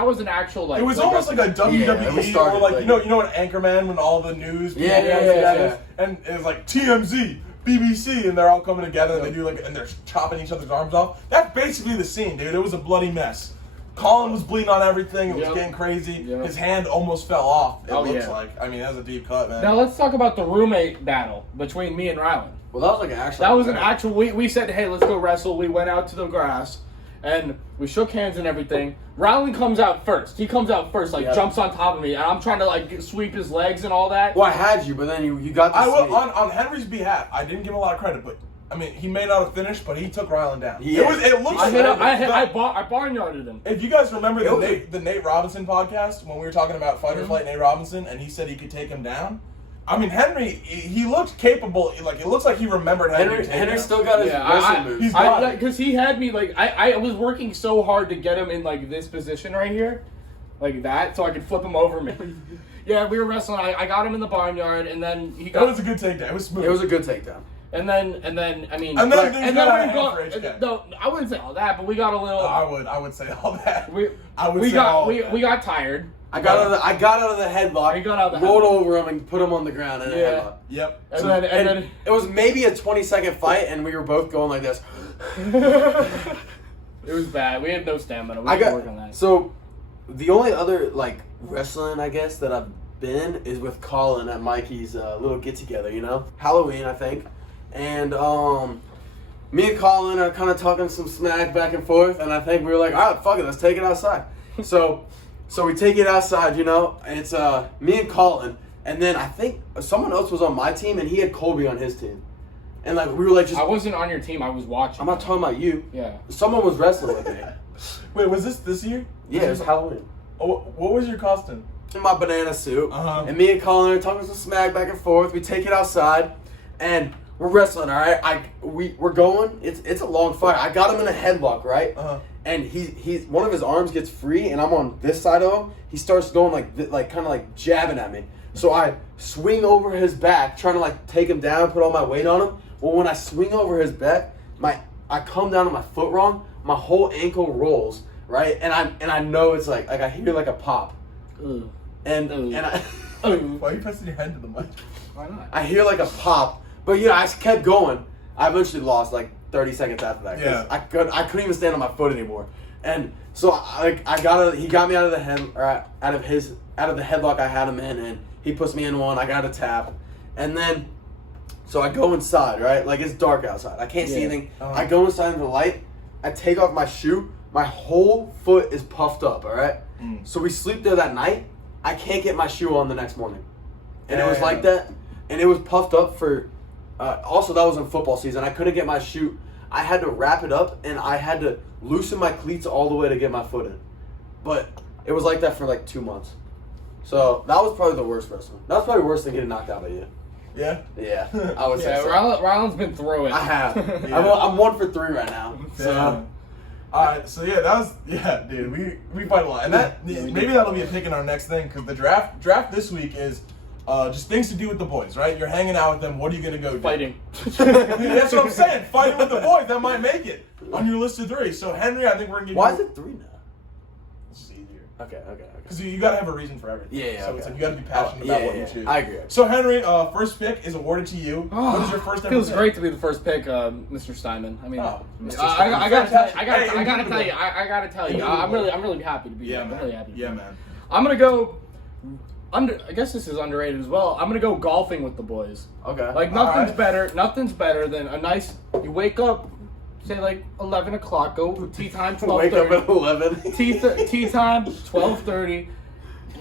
was an actual like. It was almost like a WWE started or like like- you know what Anchorman when all the news Yeah, people yeah, get yeah, together, and it was like TMZ, BBC, and they're all coming together and they do and they're chopping each other's arms off. That's basically the scene, dude. It was a bloody mess. Colin was bleeding on everything. It was getting crazy. Yep. His hand almost fell off. It looks yeah. like. I mean, that was a deep cut, man. Now let's talk about the roommate battle between me and Ryland. Well, that was like an actual. That was an actual. We said, hey, let's go wrestle. We went out to the grass, and we shook hands and everything. Ryland comes out first. He comes out first, like jumps on top of me, and I'm trying to like sweep his legs and all that. Well, I had you, but then you got. I will on Henry's behalf. I didn't give him a lot of credit, but I mean, he may not have finished, but he took Ryland down. Yeah. It looks like I barnyarded him. If you guys remember the Nate Robinson podcast when we were talking about fight or flight Nate Robinson, and he said he could take him down, I mean, Henry, he looked capable. Like, it looks like he remembered how to do Henry takedowns. still got his wrestling moves. He's got it. Because he had me, like, I was working so hard to get him in, like, this position right here. Like that, so I could flip him over me. Yeah, we were wrestling. I got him in the barnyard, and then he got... That was a good takedown. It was smooth. It was a good takedown. And then, I mean... And then we got... No, I wouldn't say all that, but we got a little... I would say all that. We got tired. I got out of the headlock. You got out of the rolled over him and put him on the ground in a headlock. Yep. And then it was maybe a 20-second fight, and we were both going like this. It was bad. We had no stamina. We had to work on that. So, the only other like wrestling I guess that I've been is with Colin at Mikey's little get together. You know, Halloween I think, and me and Colin are kind of talking some smack back and forth, and I think we were like, all right, fuck it, let's take it outside. So we take it outside, you know, and it's me and Colin, and then I think someone else was on my team, and he had Colby on his team. And like we were like, I wasn't on your team. I was watching. I'm not talking about you. Yeah. Someone was wrestling with me. Wait, was this year? Yeah, it was Halloween. Oh, what was your costume? In my banana suit. Uh-huh. And me and Colin are talking some smack back and forth. We take it outside, and we're wrestling. All right, we're going. It's a long fight. I got him in a headlock, right? Uh-huh. And he's one of his arms gets free, and I'm on this side of him. He starts going like kind of like jabbing at me. So I swing over his back, trying to like take him down, put all my weight on him. Well, when I swing over his back, I come down on my foot wrong. My whole ankle rolls, right? And I know it's like I hear like a pop. Ugh. And I Why are you pressing your head to the mic? Why not? I hear like a pop. But you know, I kept going. I eventually lost like 30 seconds after that. 'Cause Yeah. I couldn't even stand on my foot anymore. And so he got me out of the out of the headlock I had him in, and he puts me in one. I got a tap, and then so I go inside, right? Like it's dark outside. I can't see anything. Uh-huh. I go inside in the light. I take off my shoe. My whole foot is puffed up. All right. So we sleep there that night. I can't get my shoe on the next morning, and it was like that. And it was puffed up for. Also, that was in football season. I couldn't get my shoe. I had to wrap it up, and I had to loosen my cleats all the way to get my foot in. But it was like that for like 2 months. So that was probably the worst wrestling. That was probably worse than getting knocked out by you. Yeah? Yeah, I would say Yeah, so. Ryland's been through it. I have. Yeah. I'm 1 for 3 right now. So Alright, so yeah, that was dude, we fight a lot. And that maybe that'll be a pick in our next thing, because the draft this week is just things to do with the boys, right? You're hanging out with them, what are you gonna go do? Fighting. That's what I'm saying. Fighting with the boys, that might make it on your list of 3. So Henry, I think we're gonna give why you is it 3 now? It's just easier. Okay. Because you gotta have a reason for everything. Yeah, So okay. it's like you gotta be passionate about what you choose. I agree. So Henry, first pick is awarded to you. Oh, What is your first ever feels pick? great to be the first pick, Mr. Steinman. I mean, Mr. I gotta tell you, I Hey, gotta tell you, I'm really happy to be here. Yeah, I'm man. really happy. To be Yeah, here. man. I'm gonna go. I guess this is underrated as well. I'm gonna go golfing with the boys. Okay. Like nothing's better than a nice. You wake up, say like 11 o'clock. Go tea time, Wake up 12:30. at 11. Tea time, 12:30.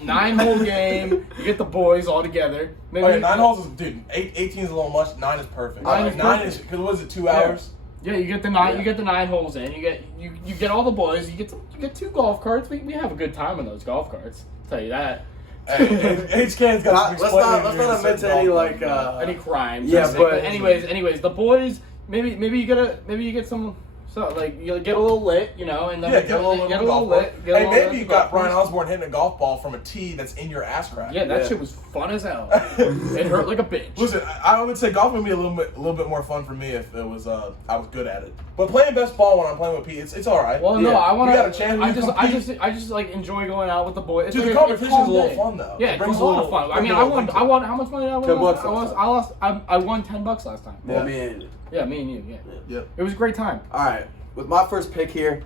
9-hole game. You get the boys all together. Maybe Okay, 9 holes is, dude, 18 is a little much. 9 is perfect. Nine is Nine perfect. is, because what is it, 2 hours? Yeah, you get the 9. You get the 9 holes in. You get all the boys. You get 2 golf carts. We have a good time on those golf carts. I'll tell you that. Hey, HK's got some Let's not admit to any like Any crimes? yeah, or but- anyways, the boys. Maybe you get some. So like you get a little lit, you know, and then get a little golf ball. lit. Hey, maybe you got Brian Osborne hitting a golf ball from a tee that's in your ass crack. Yeah, that shit was fun as hell. It hurt like a bitch. Listen, I would say golf would be a little bit more fun for me if it was I was good at it. But playing best ball when I'm playing with Pete, it's all right. Well, no, Yeah. I want We got a chance to I just like enjoy going out with the boys. Dude, the It's competition's calm a little day. fun, though. Yeah, It it brings brings a lot a of fun. little- I mean, I won. How much money did I win? 10 bucks I won $10 last time. Well, man. Yeah, me and you. Yeah. Yep. It was a great time. All right, with my first pick here,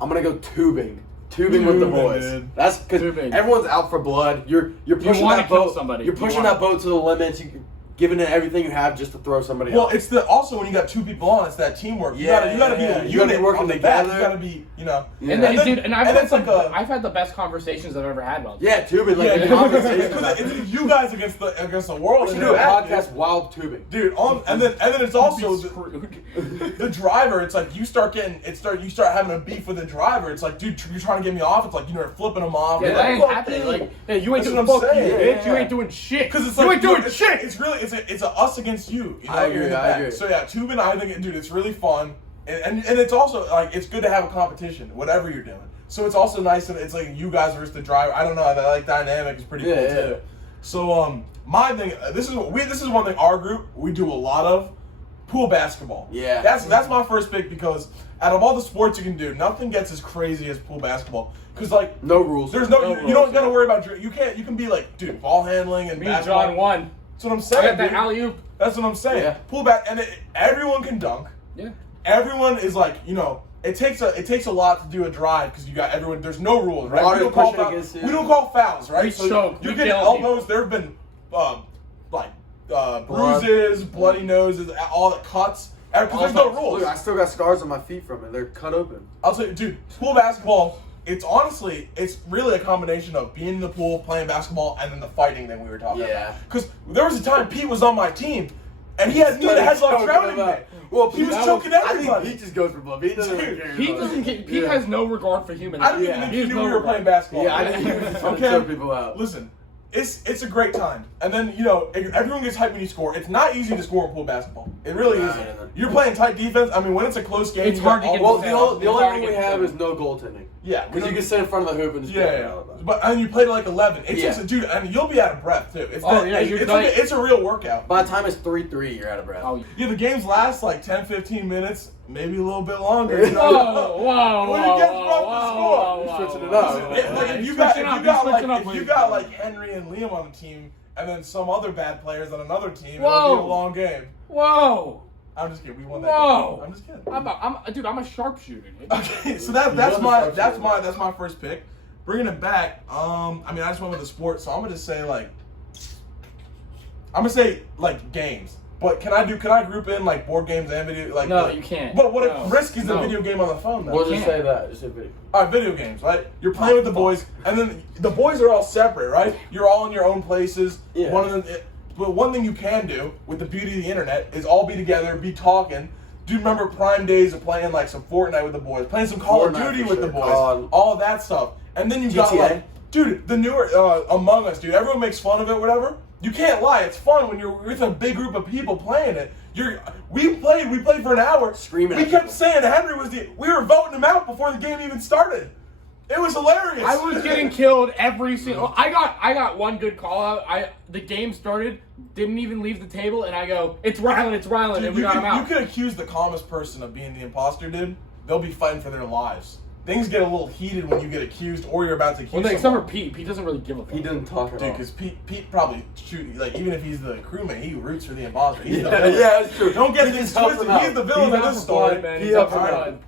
I'm gonna go tubing with the boys. Dude. That's because Tubing. everyone's out for blood. You're pushing wanna that kill boat. somebody. You're You pushing wanna- that boat to the limits. giving it everything you have just to throw somebody Well, else. it's also when you got two people on, it's that teamwork. You gotta be a You gotta be unit working on the back. together. You gotta be, Yeah. And then, dude, and I've it's had the best conversations I've ever had about this. Yeah, tubing, like yeah, a conversation. because it's you guys against the world. We should and do a that, podcast while tubing. dude. And then it's also Screwed. the driver. It's like you start having a beef with the driver. It's like, dude, you're trying to get me off. It's like you're flipping them off. Yeah, You're that like, ain't fuck happening. you. Like, hey, you ain't That's doing what I'm fuck you, saying. bitch. You ain't doing shit. Because it's you like ain't doing it's, shit. It's really it's a us against you. You know, I you're in agree, the I back. agree. So yeah, tubing. I think, dude, it's really fun, and it's also like it's good to have a competition, whatever you're doing. So it's also nice that it's like you guys versus the driver. I don't know. That like dynamic is pretty cool too. So my thing. This is one thing our group we do a lot of. Pool basketball. Yeah. That's my first pick because out of all the sports you can do, nothing gets as crazy as pool basketball. Because like No rules. there's No you rules, don't gotta yeah. worry about you can be like, dude, ball handling and Me and basketball. John won. That's what I'm I saying. got that dude. alley oop. That's what I'm saying. Yeah. Pull back, and everyone can dunk. Yeah. Everyone is like, it takes a lot to do a drive because you got everyone. There's no rules, right? Water's We don't call pushing fouls. against you. We don't call fouls, right? We choke. You We get kill elbows. There have been bruises, bloody noses, all the cuts. Because there's no rules. Look, I still got scars on my feet from it. They're cut open. I'll tell you, dude, pool basketball. It's really a combination of being in the pool, playing basketball, and then the fighting that we were talking about. Because there was a time Pete was on my team, and he had me that has like drowning me. Well, He was that choking I everybody. think Pete just goes for blood. He doesn't really care. Pete about doesn't it. get, Pete Yeah. has no regard for humans. I don't even think He he has knew no we were regard. playing basketball. Yeah, I didn't think he was trying to Okay. choke people out. Listen, it's a great time, and then everyone gets hyped when you score. It's not easy to score in pool basketball. It really Nah, isn't. nah, nah. You're playing tight defense. I mean, when it's a close game, It's you got hard to all get the Well, talent. the only thing we have is no goaltending. Yeah, Because you can sit in front of the hoop and just Yeah, get it yeah. out. But and you play to like 11. It's Yeah. just dude, and you'll be out of breath too. It's Oh, yeah, you're like- it's a real workout. By the time it's 3-3, you're out of breath. Oh, Yeah, the games last like 10, 15 minutes, maybe a little bit longer. You whoa, know? whoa, When whoa, it gets whoa, rough to whoa, score. whoa, You're whoa, switching it whoa, up. whoa, Like, whoa. if you He's got switching up, he's switching up, if you please. got like Henry and Liam on the team, and then some other bad players on another team, Whoa. it'll be a long game. Whoa. I'm just kidding. We won that Whoa. game. I'm just kidding. I'm a sharpshooter. Okay, so that's my first pick. Bringing it back, I mean, I just went with the sport, so I'm gonna say games. But can I group in like board games and video like? No, you can't. But what No. if Risk is a No. video game on the phone? Then? We'll just can't. say that. Just say video. All right, video games, right? You're playing with the boys, and then the boys are all separate, right? You're all in your own places. Yeah. But one thing you can do with the beauty of the internet is all be together, be talking. Do you remember prime days of playing like some Fortnite with the boys, playing some Call of Fortnite Duty for with the sure. boys, all of that stuff, and then you got GTA? like, dude, the newer Among Us, dude. Everyone makes fun of it, whatever. You can't lie. It's fun when you're with a big group of people playing it. We played for an hour. Screaming We at kept people. saying Henry was we were voting him out before the game even started. It was hilarious. I was getting killed every single. I got one good call out. The game started, didn't even leave the table, and I go, it's Rylan, Dude, and we got him you out. could accuse the calmest person of being the imposter, dude. They'll be fighting for their lives. Things get a little heated when you get accused or you're about to accuse Well, except for someone. Pete. Pete doesn't really give a fuck. He doesn't talk at Dude, all. because Pete probably even if he's the crewman, he roots for the imposter. He's the Yeah, villain. yeah, that's true. Don't get He this just helps twisted. him out. He's the villain of out this for story. blood, man. He He's out helps for him out. blood.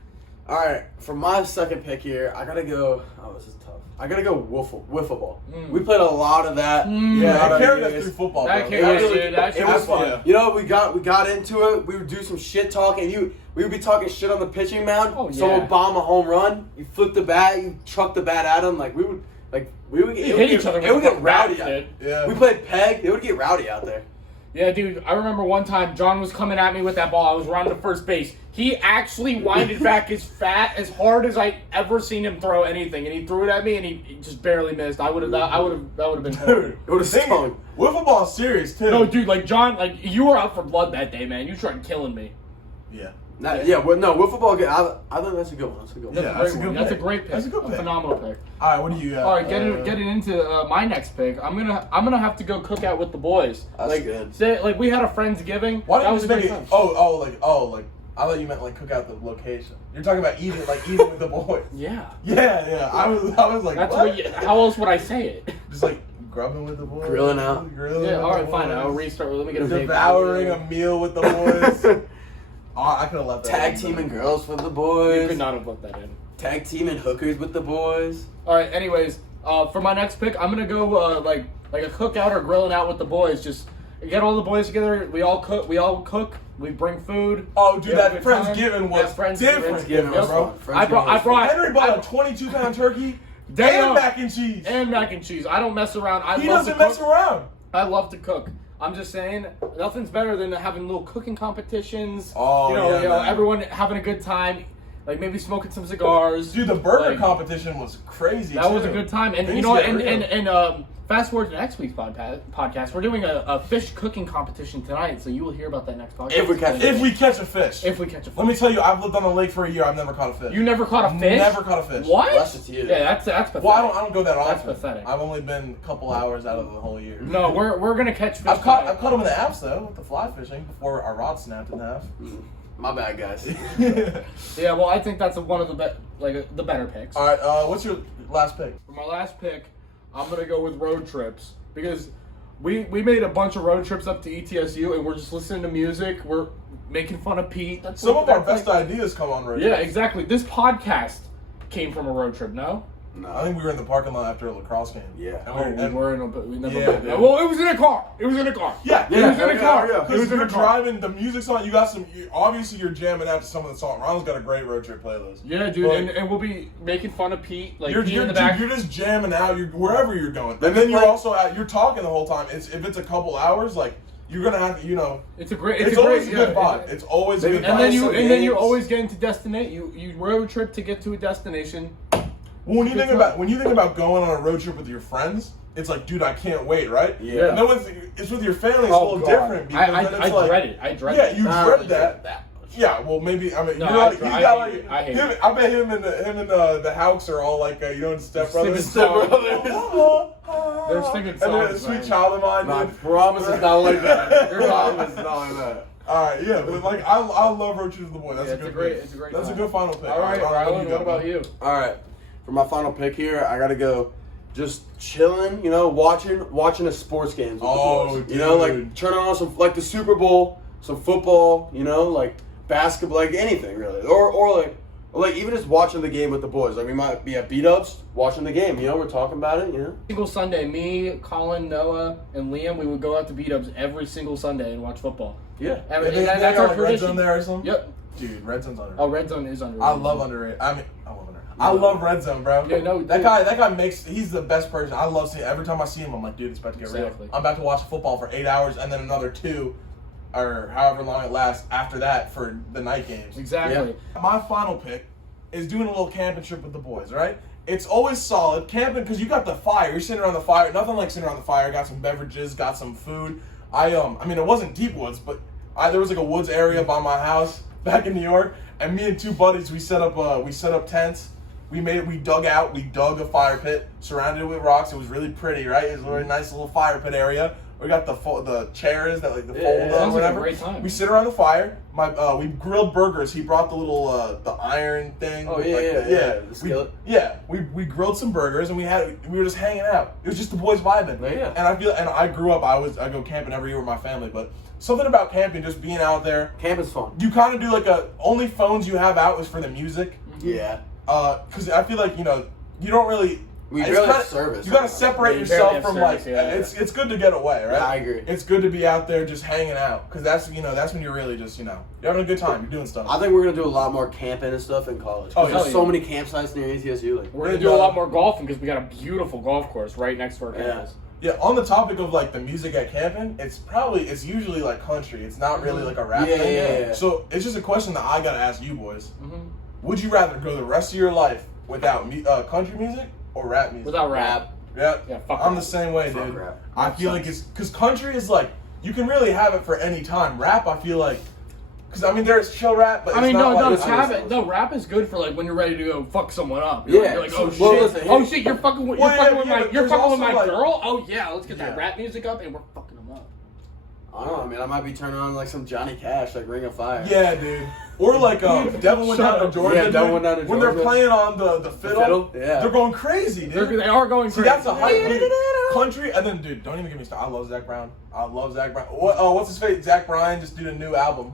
All right, for my second pick here, I gotta go. Oh, this is tough. I gotta go wiffle ball. We played a lot of that. Yeah, it it carried us through football, That bro. carried It us, was- dude. That it shit was was fun. Yeah. You know, we got into it. We would do some shit talking. We would be talking shit on the pitching mound. Oh, Someone yeah. bomb a home run. You flip the bat. You chuck the bat at them. Like we would get. We it would hit get- each other It with would get fucking rowdy. bats, dude. Yeah. We played peg. It would get rowdy out there. Yeah, dude, I remember one time John was coming at me with that ball. I was running to first base. He actually winded back as hard as I ever seen him throw anything, and he threw it at me, and he just barely missed. That would have been horrible. Dude, It would have stung. wiffle ball is serious too. No, dude, like John, like you were out for blood that day, man. You tried killing me. Yeah. Wiffle ball. I think that's a good one. That's a good one. Yeah, that's a good That's a pick. great pick. That's a good pick. Phenomenal pick. All right, what do you got? All right, getting into my next pick. I'm gonna have to go cook out with the boys. That's good. Say, like we had a Friendsgiving. Why That didn't was you a just great make it? time. Like I thought you meant like cook out the location. You're talking about eating with the boys. Yeah. Yeah. I was like, That's what? how else would I say it? Just like grubbing with the boys. Grilling out. Grilling Yeah. with All the right, fine. boys. I'll restart. Let me get a big- Devouring a meal with the boys. Oh, I could have left that. Tag in. teaming girls for the You boys. could not have left that in. Tag teaming hookers with the boys. All right. Anyways, for my next pick, I'm gonna go like a cookout or grilling out with the boys. Just get all the boys together. We all cook. We bring food. Oh, dude, We have a that good time. Friendsgiving was Yeah, Friendsgiving. different, Friendsgiving, bro. I brought Henry bought a 22-pound turkey Damn. and mac and cheese. and mac and cheese. I don't mess around. He doesn't mess around. I love to cook. I'm just saying, nothing's better than having little cooking competitions. Oh, you know, yeah, man. everyone having a good time. Like maybe smoking some cigars. Dude, the burger Like, competition was crazy. That was a too. good time. And Things you know what? get real. And fast forward to next week's podcast. We're doing a fish cooking competition tonight, so you will hear about that next podcast. If we catch If we catch a fish. If we catch a fish. Let me tell you, I've lived on the lake for a year. I've never caught a fish. You never caught a fish? Never caught a fish. What? That's just you. Yeah, that's pathetic. Well, I don't go that often. That's pathetic. I've only been a couple hours out of the whole year. No, we're gonna catch fish. I've caught tonight. them in the apps though, with the fly fishing before our rod snapped in half. My bad, guys. Yeah, well, I think that's one of the the better picks. All right, what's your last pick? For my last pick, I'm gonna go with road trips because we made a bunch of road trips up to ETSU and we're just listening to music. We're making fun of Pete. That's Some of our that's best ideas come on road Yeah, trips. exactly. This podcast came from a road trip. No. I think we were in the parking lot after a lacrosse game. Yeah. And We never. Yeah, been. yeah. Well, it was in a car. It was in a car. Yeah, It was in a car. yeah. It was Because in you're a car. driving, the music's on, you got some, obviously you're jamming out to some of the song. Ronald's got a great road trip playlist. Yeah, dude, But and we'll be making fun of Pete, like you're, Pete you're, in the back. you're just jamming out, you're wherever you're going. Let And me then you're play- also out, you're talking the whole time. If it's a couple hours, like, you're gonna have, It's a great. it's a always great, a good yeah, vibe. It's always a Maybe good And vibe. then some you're games. always getting to destinate. You road trip to get to a destination. Well, when you Good think about going on a road trip with your friends, it's like, dude, I can't wait, right? Yeah. And then when it's with your family, it's a Oh, little God. different because then it's I like, dread it. I dread yeah, it. you Nah, dread really that. that. Yeah, well, maybe I mean, No, you know, I- he's I got hate like it. I hate him. it. I bet him and the Hawks are all like, Step Brothers. Step Brothers. They're singing And then songs, Sweet man. Child of Mine. My dude. promise is not like that. Your promise is not like that. All right, yeah, but like I love Road Trips with the Boy. That's Yeah, a good pick. it's a great That's a time. good final pick. All right, Ronald, Rylan, what about you? All right, for my final pick here, I gotta go. Just chilling, watching a sports games with Oh, the boys. Like dude. turning on some like the Super Bowl, some football, like basketball, like anything really, or like even just watching the game with the boys. Like we might be at beat-ups, watching the game. We're talking about it. Single Sunday, me, Colin, Noah, and Liam, we would go out to beat-ups every single Sunday and watch football. Yeah. And, They that's got our like Red tradition. Zone there or something. Yep. Dude, Red Zone's underrated. Oh, Red Zone is underrated. I love underrated. I love underrated. I love Red Zone, bro. Yeah, no, that dude. guy makes. He's the best person. I love seeing. Every time I see him, I'm like, dude, it's about to get Exactly. real. I'm about to watch football for 8 hours and then another 2, or however long it lasts after that for the night games. Exactly. My final pick is doing a little camping trip with the boys. Right? It's always solid camping because you got the fire. You're sitting around the fire. Nothing like sitting around the fire. Got some beverages. Got some food. I mean, it wasn't deep woods, but there was like a woods area by my house back in New York, and me and 2 buddies we set up tents. We dug a fire pit, surrounded it with rocks. It was really pretty, right? It was a really nice little fire pit area. We got the chairs that like the fold sounds up, like a whatever. great time. We sit around the fire. We grilled burgers. He brought the little the iron thing. Oh with, yeah, like, yeah. The skillet. We grilled some burgers and we were just hanging out. It was just the boys vibing. Yeah. And I grew up. I go camping every year with my family, but something about camping, just being out there. Camping's fun. You kind of do like only phones you have out is for the music. Yeah. Because I feel like you don't really. We it's barely kinda- have service. You gotta separate Yeah, you yourself barely have from service, like. yeah. It's good to get away, right? Yeah, I agree. It's good to be out there just hanging out because that's when you're really just you're having a good time. You're doing stuff. I think we're gonna do a lot more camping and stuff in college. Oh, There's yeah. so many campsites near ETSU. Like, We're gonna do a lot more golfing because we got a beautiful golf course right next to our Yeah. campus. Yeah, on the topic of like the music at camping, it's usually like country. It's not really like a rap Yeah, thing. yeah. So it's just a question that I gotta ask you boys. Mm-hmm. Would you rather go the rest of your life without country music or rap music? Without rap. Yeah, Yeah, fuck I'm rap. the same way, Fuck dude. rap. I feel like it's because country is like you can really have it for any time. Rap, I feel like, because I mean there's chill rap, but I mean, it's not no, like, rap is good for like when you're ready to go fuck someone up. Yeah. You're like, oh Well, shit, listen, oh shit, you're fucking with, Well, yeah, with yeah, my, but you're there's fucking with also, my like- girl. Oh yeah, let's get that Yeah. rap music up and we're fucking them up. I don't know, man. I might be turning on like some Johnny Cash, like Ring of Fire. Yeah, dude. Or like Devil Went Shut Down to up. Georgia. Yeah, dude. Devil Went Down to When they're Georgia. playing on the fiddle, yeah. they're going crazy, dude. They are going See, crazy. that's a hype dude. Country, and then dude, don't even get me started. I love Zach Brown. What's his face? Zach Bryan just did a new album.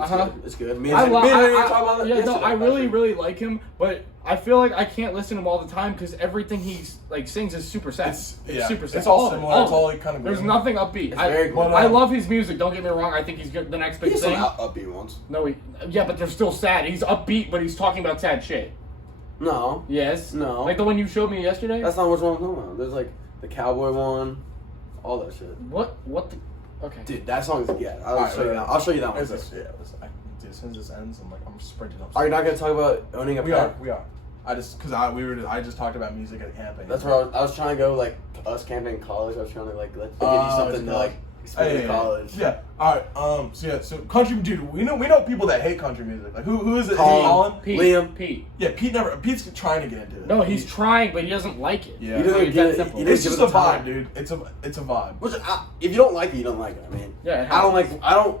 It's good. It's good. Me I, and lo- me and I, Henry I, talked about that yeah, no, yesterday, I really, actually. really like him, but I feel like I can't listen to him all the time because everything he's like sings is super sad. It's super sad. It's all of it, similar. of It's it. all like kind of. There's nothing upbeat. It's very good. I love his music. Don't get me wrong. I think he's good, the next big He's thing. some upbeat ones. No, yeah, but they're still sad. He's upbeat, but he's talking about sad shit. No. Yes. No. Like the one you showed me yesterday. That's not which one I'm talking about. There's like the cowboy one, all that shit. What the? Okay. Dude, that song is yeah. Alright, I'll show you that one. Dude, as soon as this ends, I'm sprinting up. Are you not gonna talk about owning a We pet? are. I just talked about music at camping. That's where I was trying to go, like, us camping in college. I was trying to, like, give you something to, like, experience in college. Yeah. All right. So country, dude. We know people that hate country music. Like who is it? Colin. Pete. Liam. Pete. Yeah, Pete's trying to get into it. No, he's trying, but he doesn't like it. Yeah. You don't It's get that it. simple. You don't It's give just it a the time. vibe, dude. It's a vibe. Which, if you don't like it, you don't like it. I mean, Yeah, it I don't happens. like. I don't.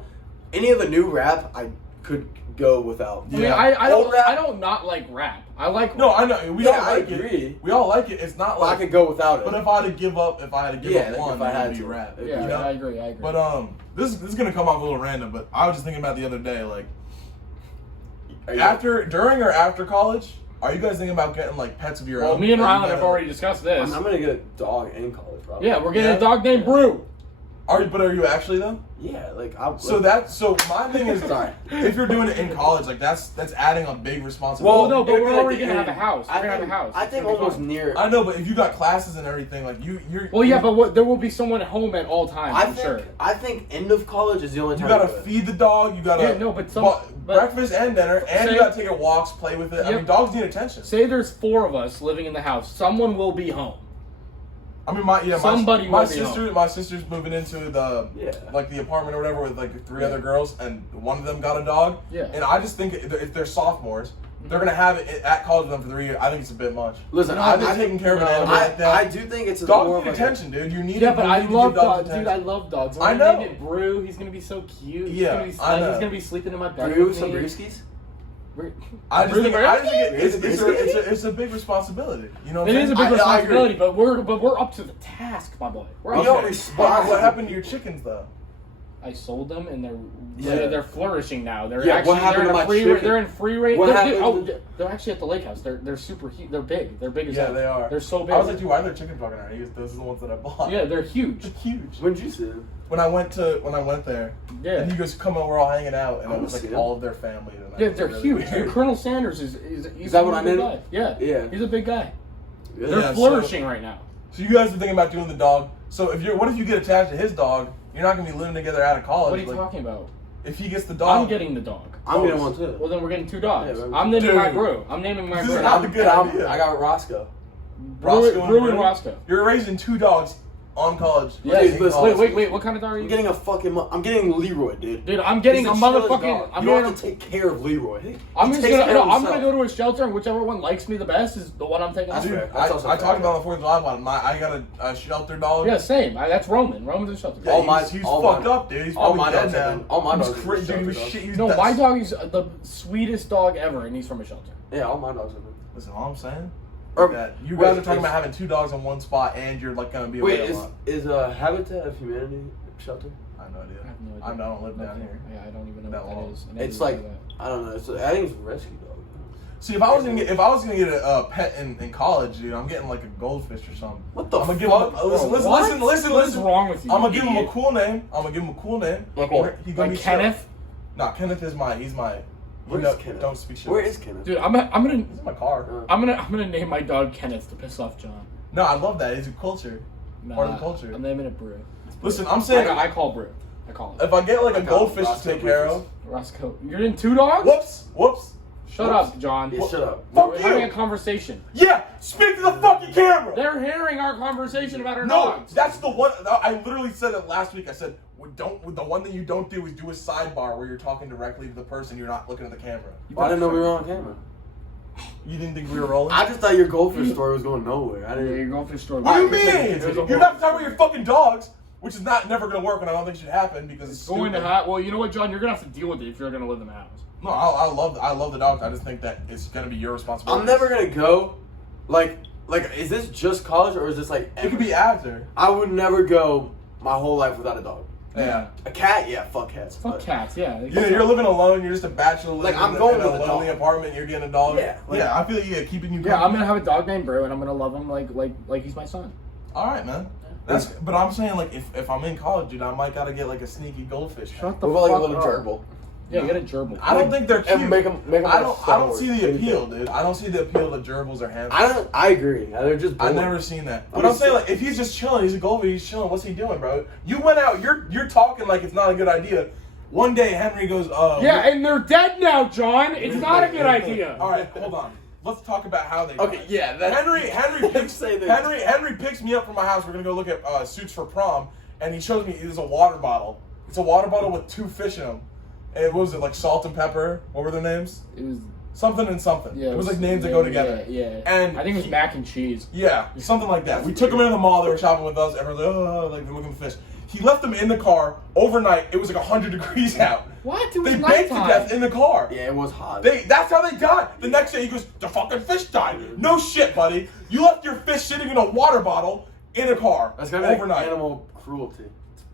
Any of the new rap, I could go without. I mean, Yeah. I Old don't. rap? I don't not like rap. I like. No, rap. I know. We Yeah, all I like agree. it. We all like it. It's not Well, I like. could go without it. But if I had to give up like, one, if I it had would be to. rap. Yeah, you know? I agree. But this is gonna come off a little random, but I was just thinking about the other day, like Are you- during or after college, are you guys thinking about getting like pets of your Well, own? me and Or you Rylan gonna- have already discussed this. I'm gonna get a dog in college, probably. Yeah, we're getting Yeah. a dog named Brew. Are you actually though? Yeah, like I. So my thing is, Sorry. if you're doing it in college, like that's adding a big responsibility. Well, no, but it'd we're be like already the gonna have a end. house. We're gonna have a house. I It's think gonna be almost fine. near. I know, but if you got classes and everything, like you're. Well, yeah, but there will be someone at home at all times. I I'm think. sure. I think end of college is the only You time. gotta to do it. feed the dog. You gotta. Yeah, no, but breakfast and dinner, and Say- you gotta take it walks, play with it. I Yep. mean, dogs need attention. Say there's 4 of us living in the house. Someone will be home. I mean, Somebody my will be home. my sister's moving into the like the apartment or whatever with like 3 other girls, and one of them got a dog. Yeah. And I just think if they're sophomores, they're gonna have it at college with them for 3 years. I think it's a bit much. Listen, I've been taking care of an animal like that. I do think it's a Dogs more need of like attention, dude. You need. Yeah, but I you need to love give dogs, attention. dude. I love dogs. I I'm know. gonna name it Brew. He's gonna be so cute. Yeah, he's I know. He's gonna be sleeping in my bed. brew with some me. brewskis. I just Brew think, the it's a big responsibility. You know what It I'm is a saying? big I agree. responsibility, but we're up to the task, my boy. We're You up don't to it. respond. What happened to your chickens though? I sold them, and Yeah. they're flourishing now. They're Yeah, actually what happened they're in to a my free chicken? they're in free range. What They're, happened to- they're actually at the lake house. They're super huge. They're big. They're big as Yeah, hell. they are. They're so big. I was like, dude, why are there chickens walking around? Those are the ones that I bought. Yeah, they're huge. They're huge. When did you see them? When I went there, Yeah. and he goes, "Come on, we're all hanging out," and I it was wanna see like them. all of their family. And Yeah, it was they're really huge. weird. Dude, Colonel Sanders is that what a I big named guy. Yeah. Yeah. He's a big guy. They're Yeah, flourishing right now. So you guys are thinking about doing the dog. So what if you get attached to his dog? You're not gonna be living together out of college. What are you like, talking about? If he gets the dog, I'm getting the dog. I'm getting one too. Well, then we're getting 2 dogs. Yeah, I'm naming my Dude. Brew. I'm naming my This is Brew. not the good idea. I got Roscoe. Brew and Roscoe. You're raising 2 dogs on college. Yeah, Dude, listen, wait. What kind of dog are you? I'm getting a fucking. I'm getting Leroy, dude. Dude, I'm getting He's a the chillest motherfucking. dog. I'm You don't getting. have to take care of Leroy. I'm He just takes gonna. care No, of I'm gonna himself. go to a shelter, and whichever one likes me the best is the one I'm taking. That's to. fair. Dude, That's also I fair. talked about on the 4th of July one. I got a shelter dog. Yeah, same. That's Roman. Roman's a shelter. Yeah, All he's all fucked mine- up, dude. He's all probably my dead dogs have now. been- all my He was dogs have been dude, he was shelter shit. He was No, that- my dog is the sweetest dog ever, and he's from a shelter. Yeah, all my dogs have been. Listen, all I'm saying Or- is that you wait, guys are talking is- about having 2 dogs in one spot, and you're like gonna be Wait, away a lot. is Habitat of Humanity shelter? I have no idea. I have no idea. I don't live down here. Yeah, I don't even know That what long. that is. I never It's even like know that. I don't know. I think it's a rescue dog. See, if I was gonna get a pet in college, dude, I'm getting like a goldfish or something. What the I'm gonna give fuck? him. Listen, What? listen. What is wrong with you? I'm gonna give him a idiot? cool name. Like what? He gonna Like be Kenneth? Nah, Kenneth is my. He's my. Where's no, Kenneth? Don't speak shit. Where is Kenneth? Dude, I'm gonna He's in my car. I'm gonna name my dog Kenneth to piss off John. No, I love that. It's a culture. Part of the culture. I'm naming it Brew. Listen, I'm saying I call Brew. I call it. if I get like a I call goldfish to Roscoe take care Breakfast. of. Roscoe. You're in 2 dogs? Whoops. Shut up, John. Yeah, shut up. Fuck We're having you. a conversation. Yeah, speak to the fucking camera. They're hearing our conversation about our No, dogs. that's the one. I literally said it last week. I said, the one thing you don't do is do a sidebar where you're talking directly to the person. You're not looking at the camera. Well, I didn't know we were on camera. You didn't think we were rolling? I just thought your goldfish story was going nowhere. I Yeah, didn't. you're going for the store. What do you There's a mean? whole- You're not talking about your fucking dogs, which is never gonna work, and I don't think should happen because it's Going to stupid. have. Well, you know what, John? You're gonna have to deal with it if you're gonna live in the house. No, I love the dogs. I just think that it's gonna be your responsibility. I'm never gonna go. Like, is this just college or is this like? It could be after. I would never go my whole life without a dog. Yeah. A cat, yeah, fuck cats. Fuck but- cats, yeah. Yeah, you're living alone. You're just a bachelor living Like, I'm in going a with a lonely dog. apartment. You're getting a dog. Yeah, like- yeah. I feel you. Keeping you. Yeah, I'm company. gonna have a dog named Brew, and I'm gonna love him like he's my son. All right, man. But I'm saying like if I'm in college, dude, I might gotta get like a sneaky goldfish. Shut the What about like a fuck little up. gerbil? Yeah, get a gerbil. I don't think they're cute. And make 'em I like don't Star see the Wars. appeal, dude. I don't see the appeal that gerbils are handsome. I agree. They're just I've boring. never seen that. I'm But I'm just saying saying- like if he's just chilling, he's a goldfish, he's chilling. What's he doing, bro? You went out. You're talking like it's not a good idea. One day Henry goes, Yeah, and they're dead now, John. It's not a good idea. All right, hold on. Let's talk about how they. Okay, died. yeah, that- Henry picks Say that. Henry picks me up from my house. We're gonna go look at suits for prom, and he shows me there's a water bottle. It's a water bottle with 2 fish in them. And what was it, like salt and pepper? What were their names? It was Something and something. yeah. it was like names that go together. Yeah. And I think it was mac and cheese. Yeah, something like that. We took them into the mall. They were shopping with us. Everyone's like, oh, like they're looking at the fish. He left them in the car overnight. It was like 100 degrees out. What? It was They baked to nighttime. death in the car. Yeah, it was hot. That's how they died. The next day he goes, the fucking fish died. No shit, buddy. You left your fish sitting in a water bottle in a car That's gonna be like overnight. animal cruelty.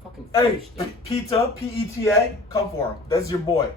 Fucking Hey, fish, dude. pizza, PETA, come for him. That's your boy.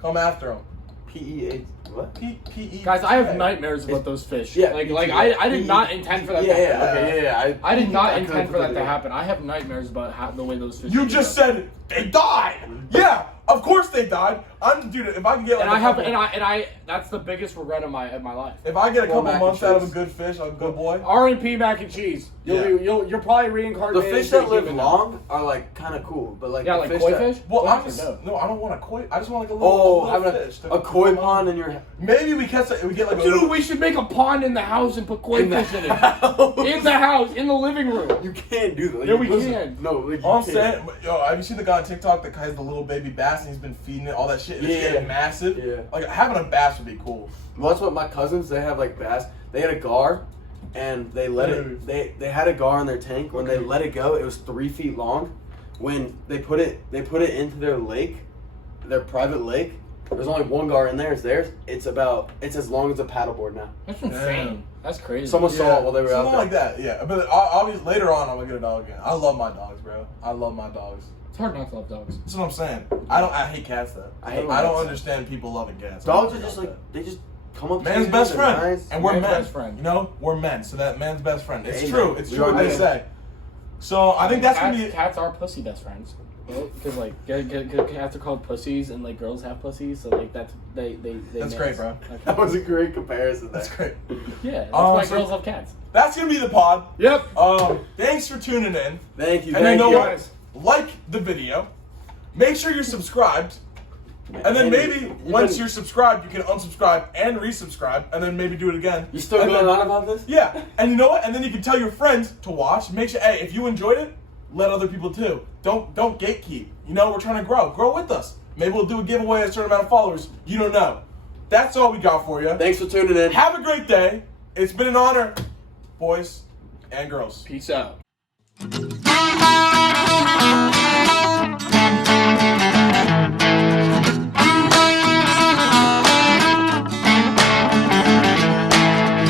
Come after him. PEA. What? PETA. Guys, I have nightmares about those fish. Yeah, like me too. I did not intend for that Yeah, to happen. yeah, okay, yeah. I did not I intend for that to couldn't- happen. I have nightmares about the way those fish. You ended just up. said they died. Yeah, of course they died. Dude, if I can get like And a I have, couple- and I. That's the biggest regret of my life. if I get a couple mac and months out of a cheese. good fish, a good boy. R&P mac and cheese. You're probably The reincarnated. fish into a that live human now. long are like kind of cool, but like Yeah, the like fish koi that, fish. Well, Koi I'm fish just, are dope. no, I don't want a koi. I just want like a little, Oh, little having fish. a koi pond in your Maybe we catch it. We get like a Dude, little. we should make a pond in the house and put koi in the fish in it. house. In the house, in the living room. You can't do that. Like, Yeah, we listen, can. No, like, you All I'm can't. saying, yo, have you seen the guy on TikTok that has the little baby bass and he's been feeding it all that shit? And it's Yeah. getting massive. Yeah. Like having a bass would be cool. Well, that's what my cousins, they have like bass. They had a gar, and they let it. They had a gar in their tank. When they let it go, it was 3 feet long. When they put it into their lake, their private lake. There's only one gar in there. It's theirs. It's as long as a paddleboard now. That's insane. That's crazy. Someone saw it while they were out Something there. like that. Yeah, but obviously later on I'm gonna get a dog again. I love my dogs, bro. I love my dogs. It's hard not to love dogs. That's what I'm saying. I hate cats though. I hate I don't cats. understand people loving cats. Dogs I are don't just like like they just come up. to man's you, best they're friend, nice. and we're Man's men. best friend. You know, we're men, so that man's best friend. It's Amen. true. It's We true are what they men. say. So I think that's cats, gonna be. cats are pussy best friends. Because like cats are called pussies and like girls have pussies, so like that's they That's mix. great, bro. Okay. That was a great comparison. That's There. great. Yeah, that's why so- girls love cats. That's gonna be the pod. Yep. Thanks for tuning in. Thank you. And you Thank know you. what? Like the video. Make sure you're subscribed. And then maybe once you're subscribed, you can unsubscribe and resubscribe, and then maybe do it again. You still And going then- on about this? Yeah, and you know what? And then you can tell your friends to watch. Make sure, hey, if you enjoyed it, let other people too. Don't gatekeep. You know, we're trying to grow. Grow with us. Maybe we'll do a giveaway at a certain amount of followers. You don't know. That's all we got for you. Thanks for tuning in. Have a great day. It's been an honor, boys and girls. Peace out.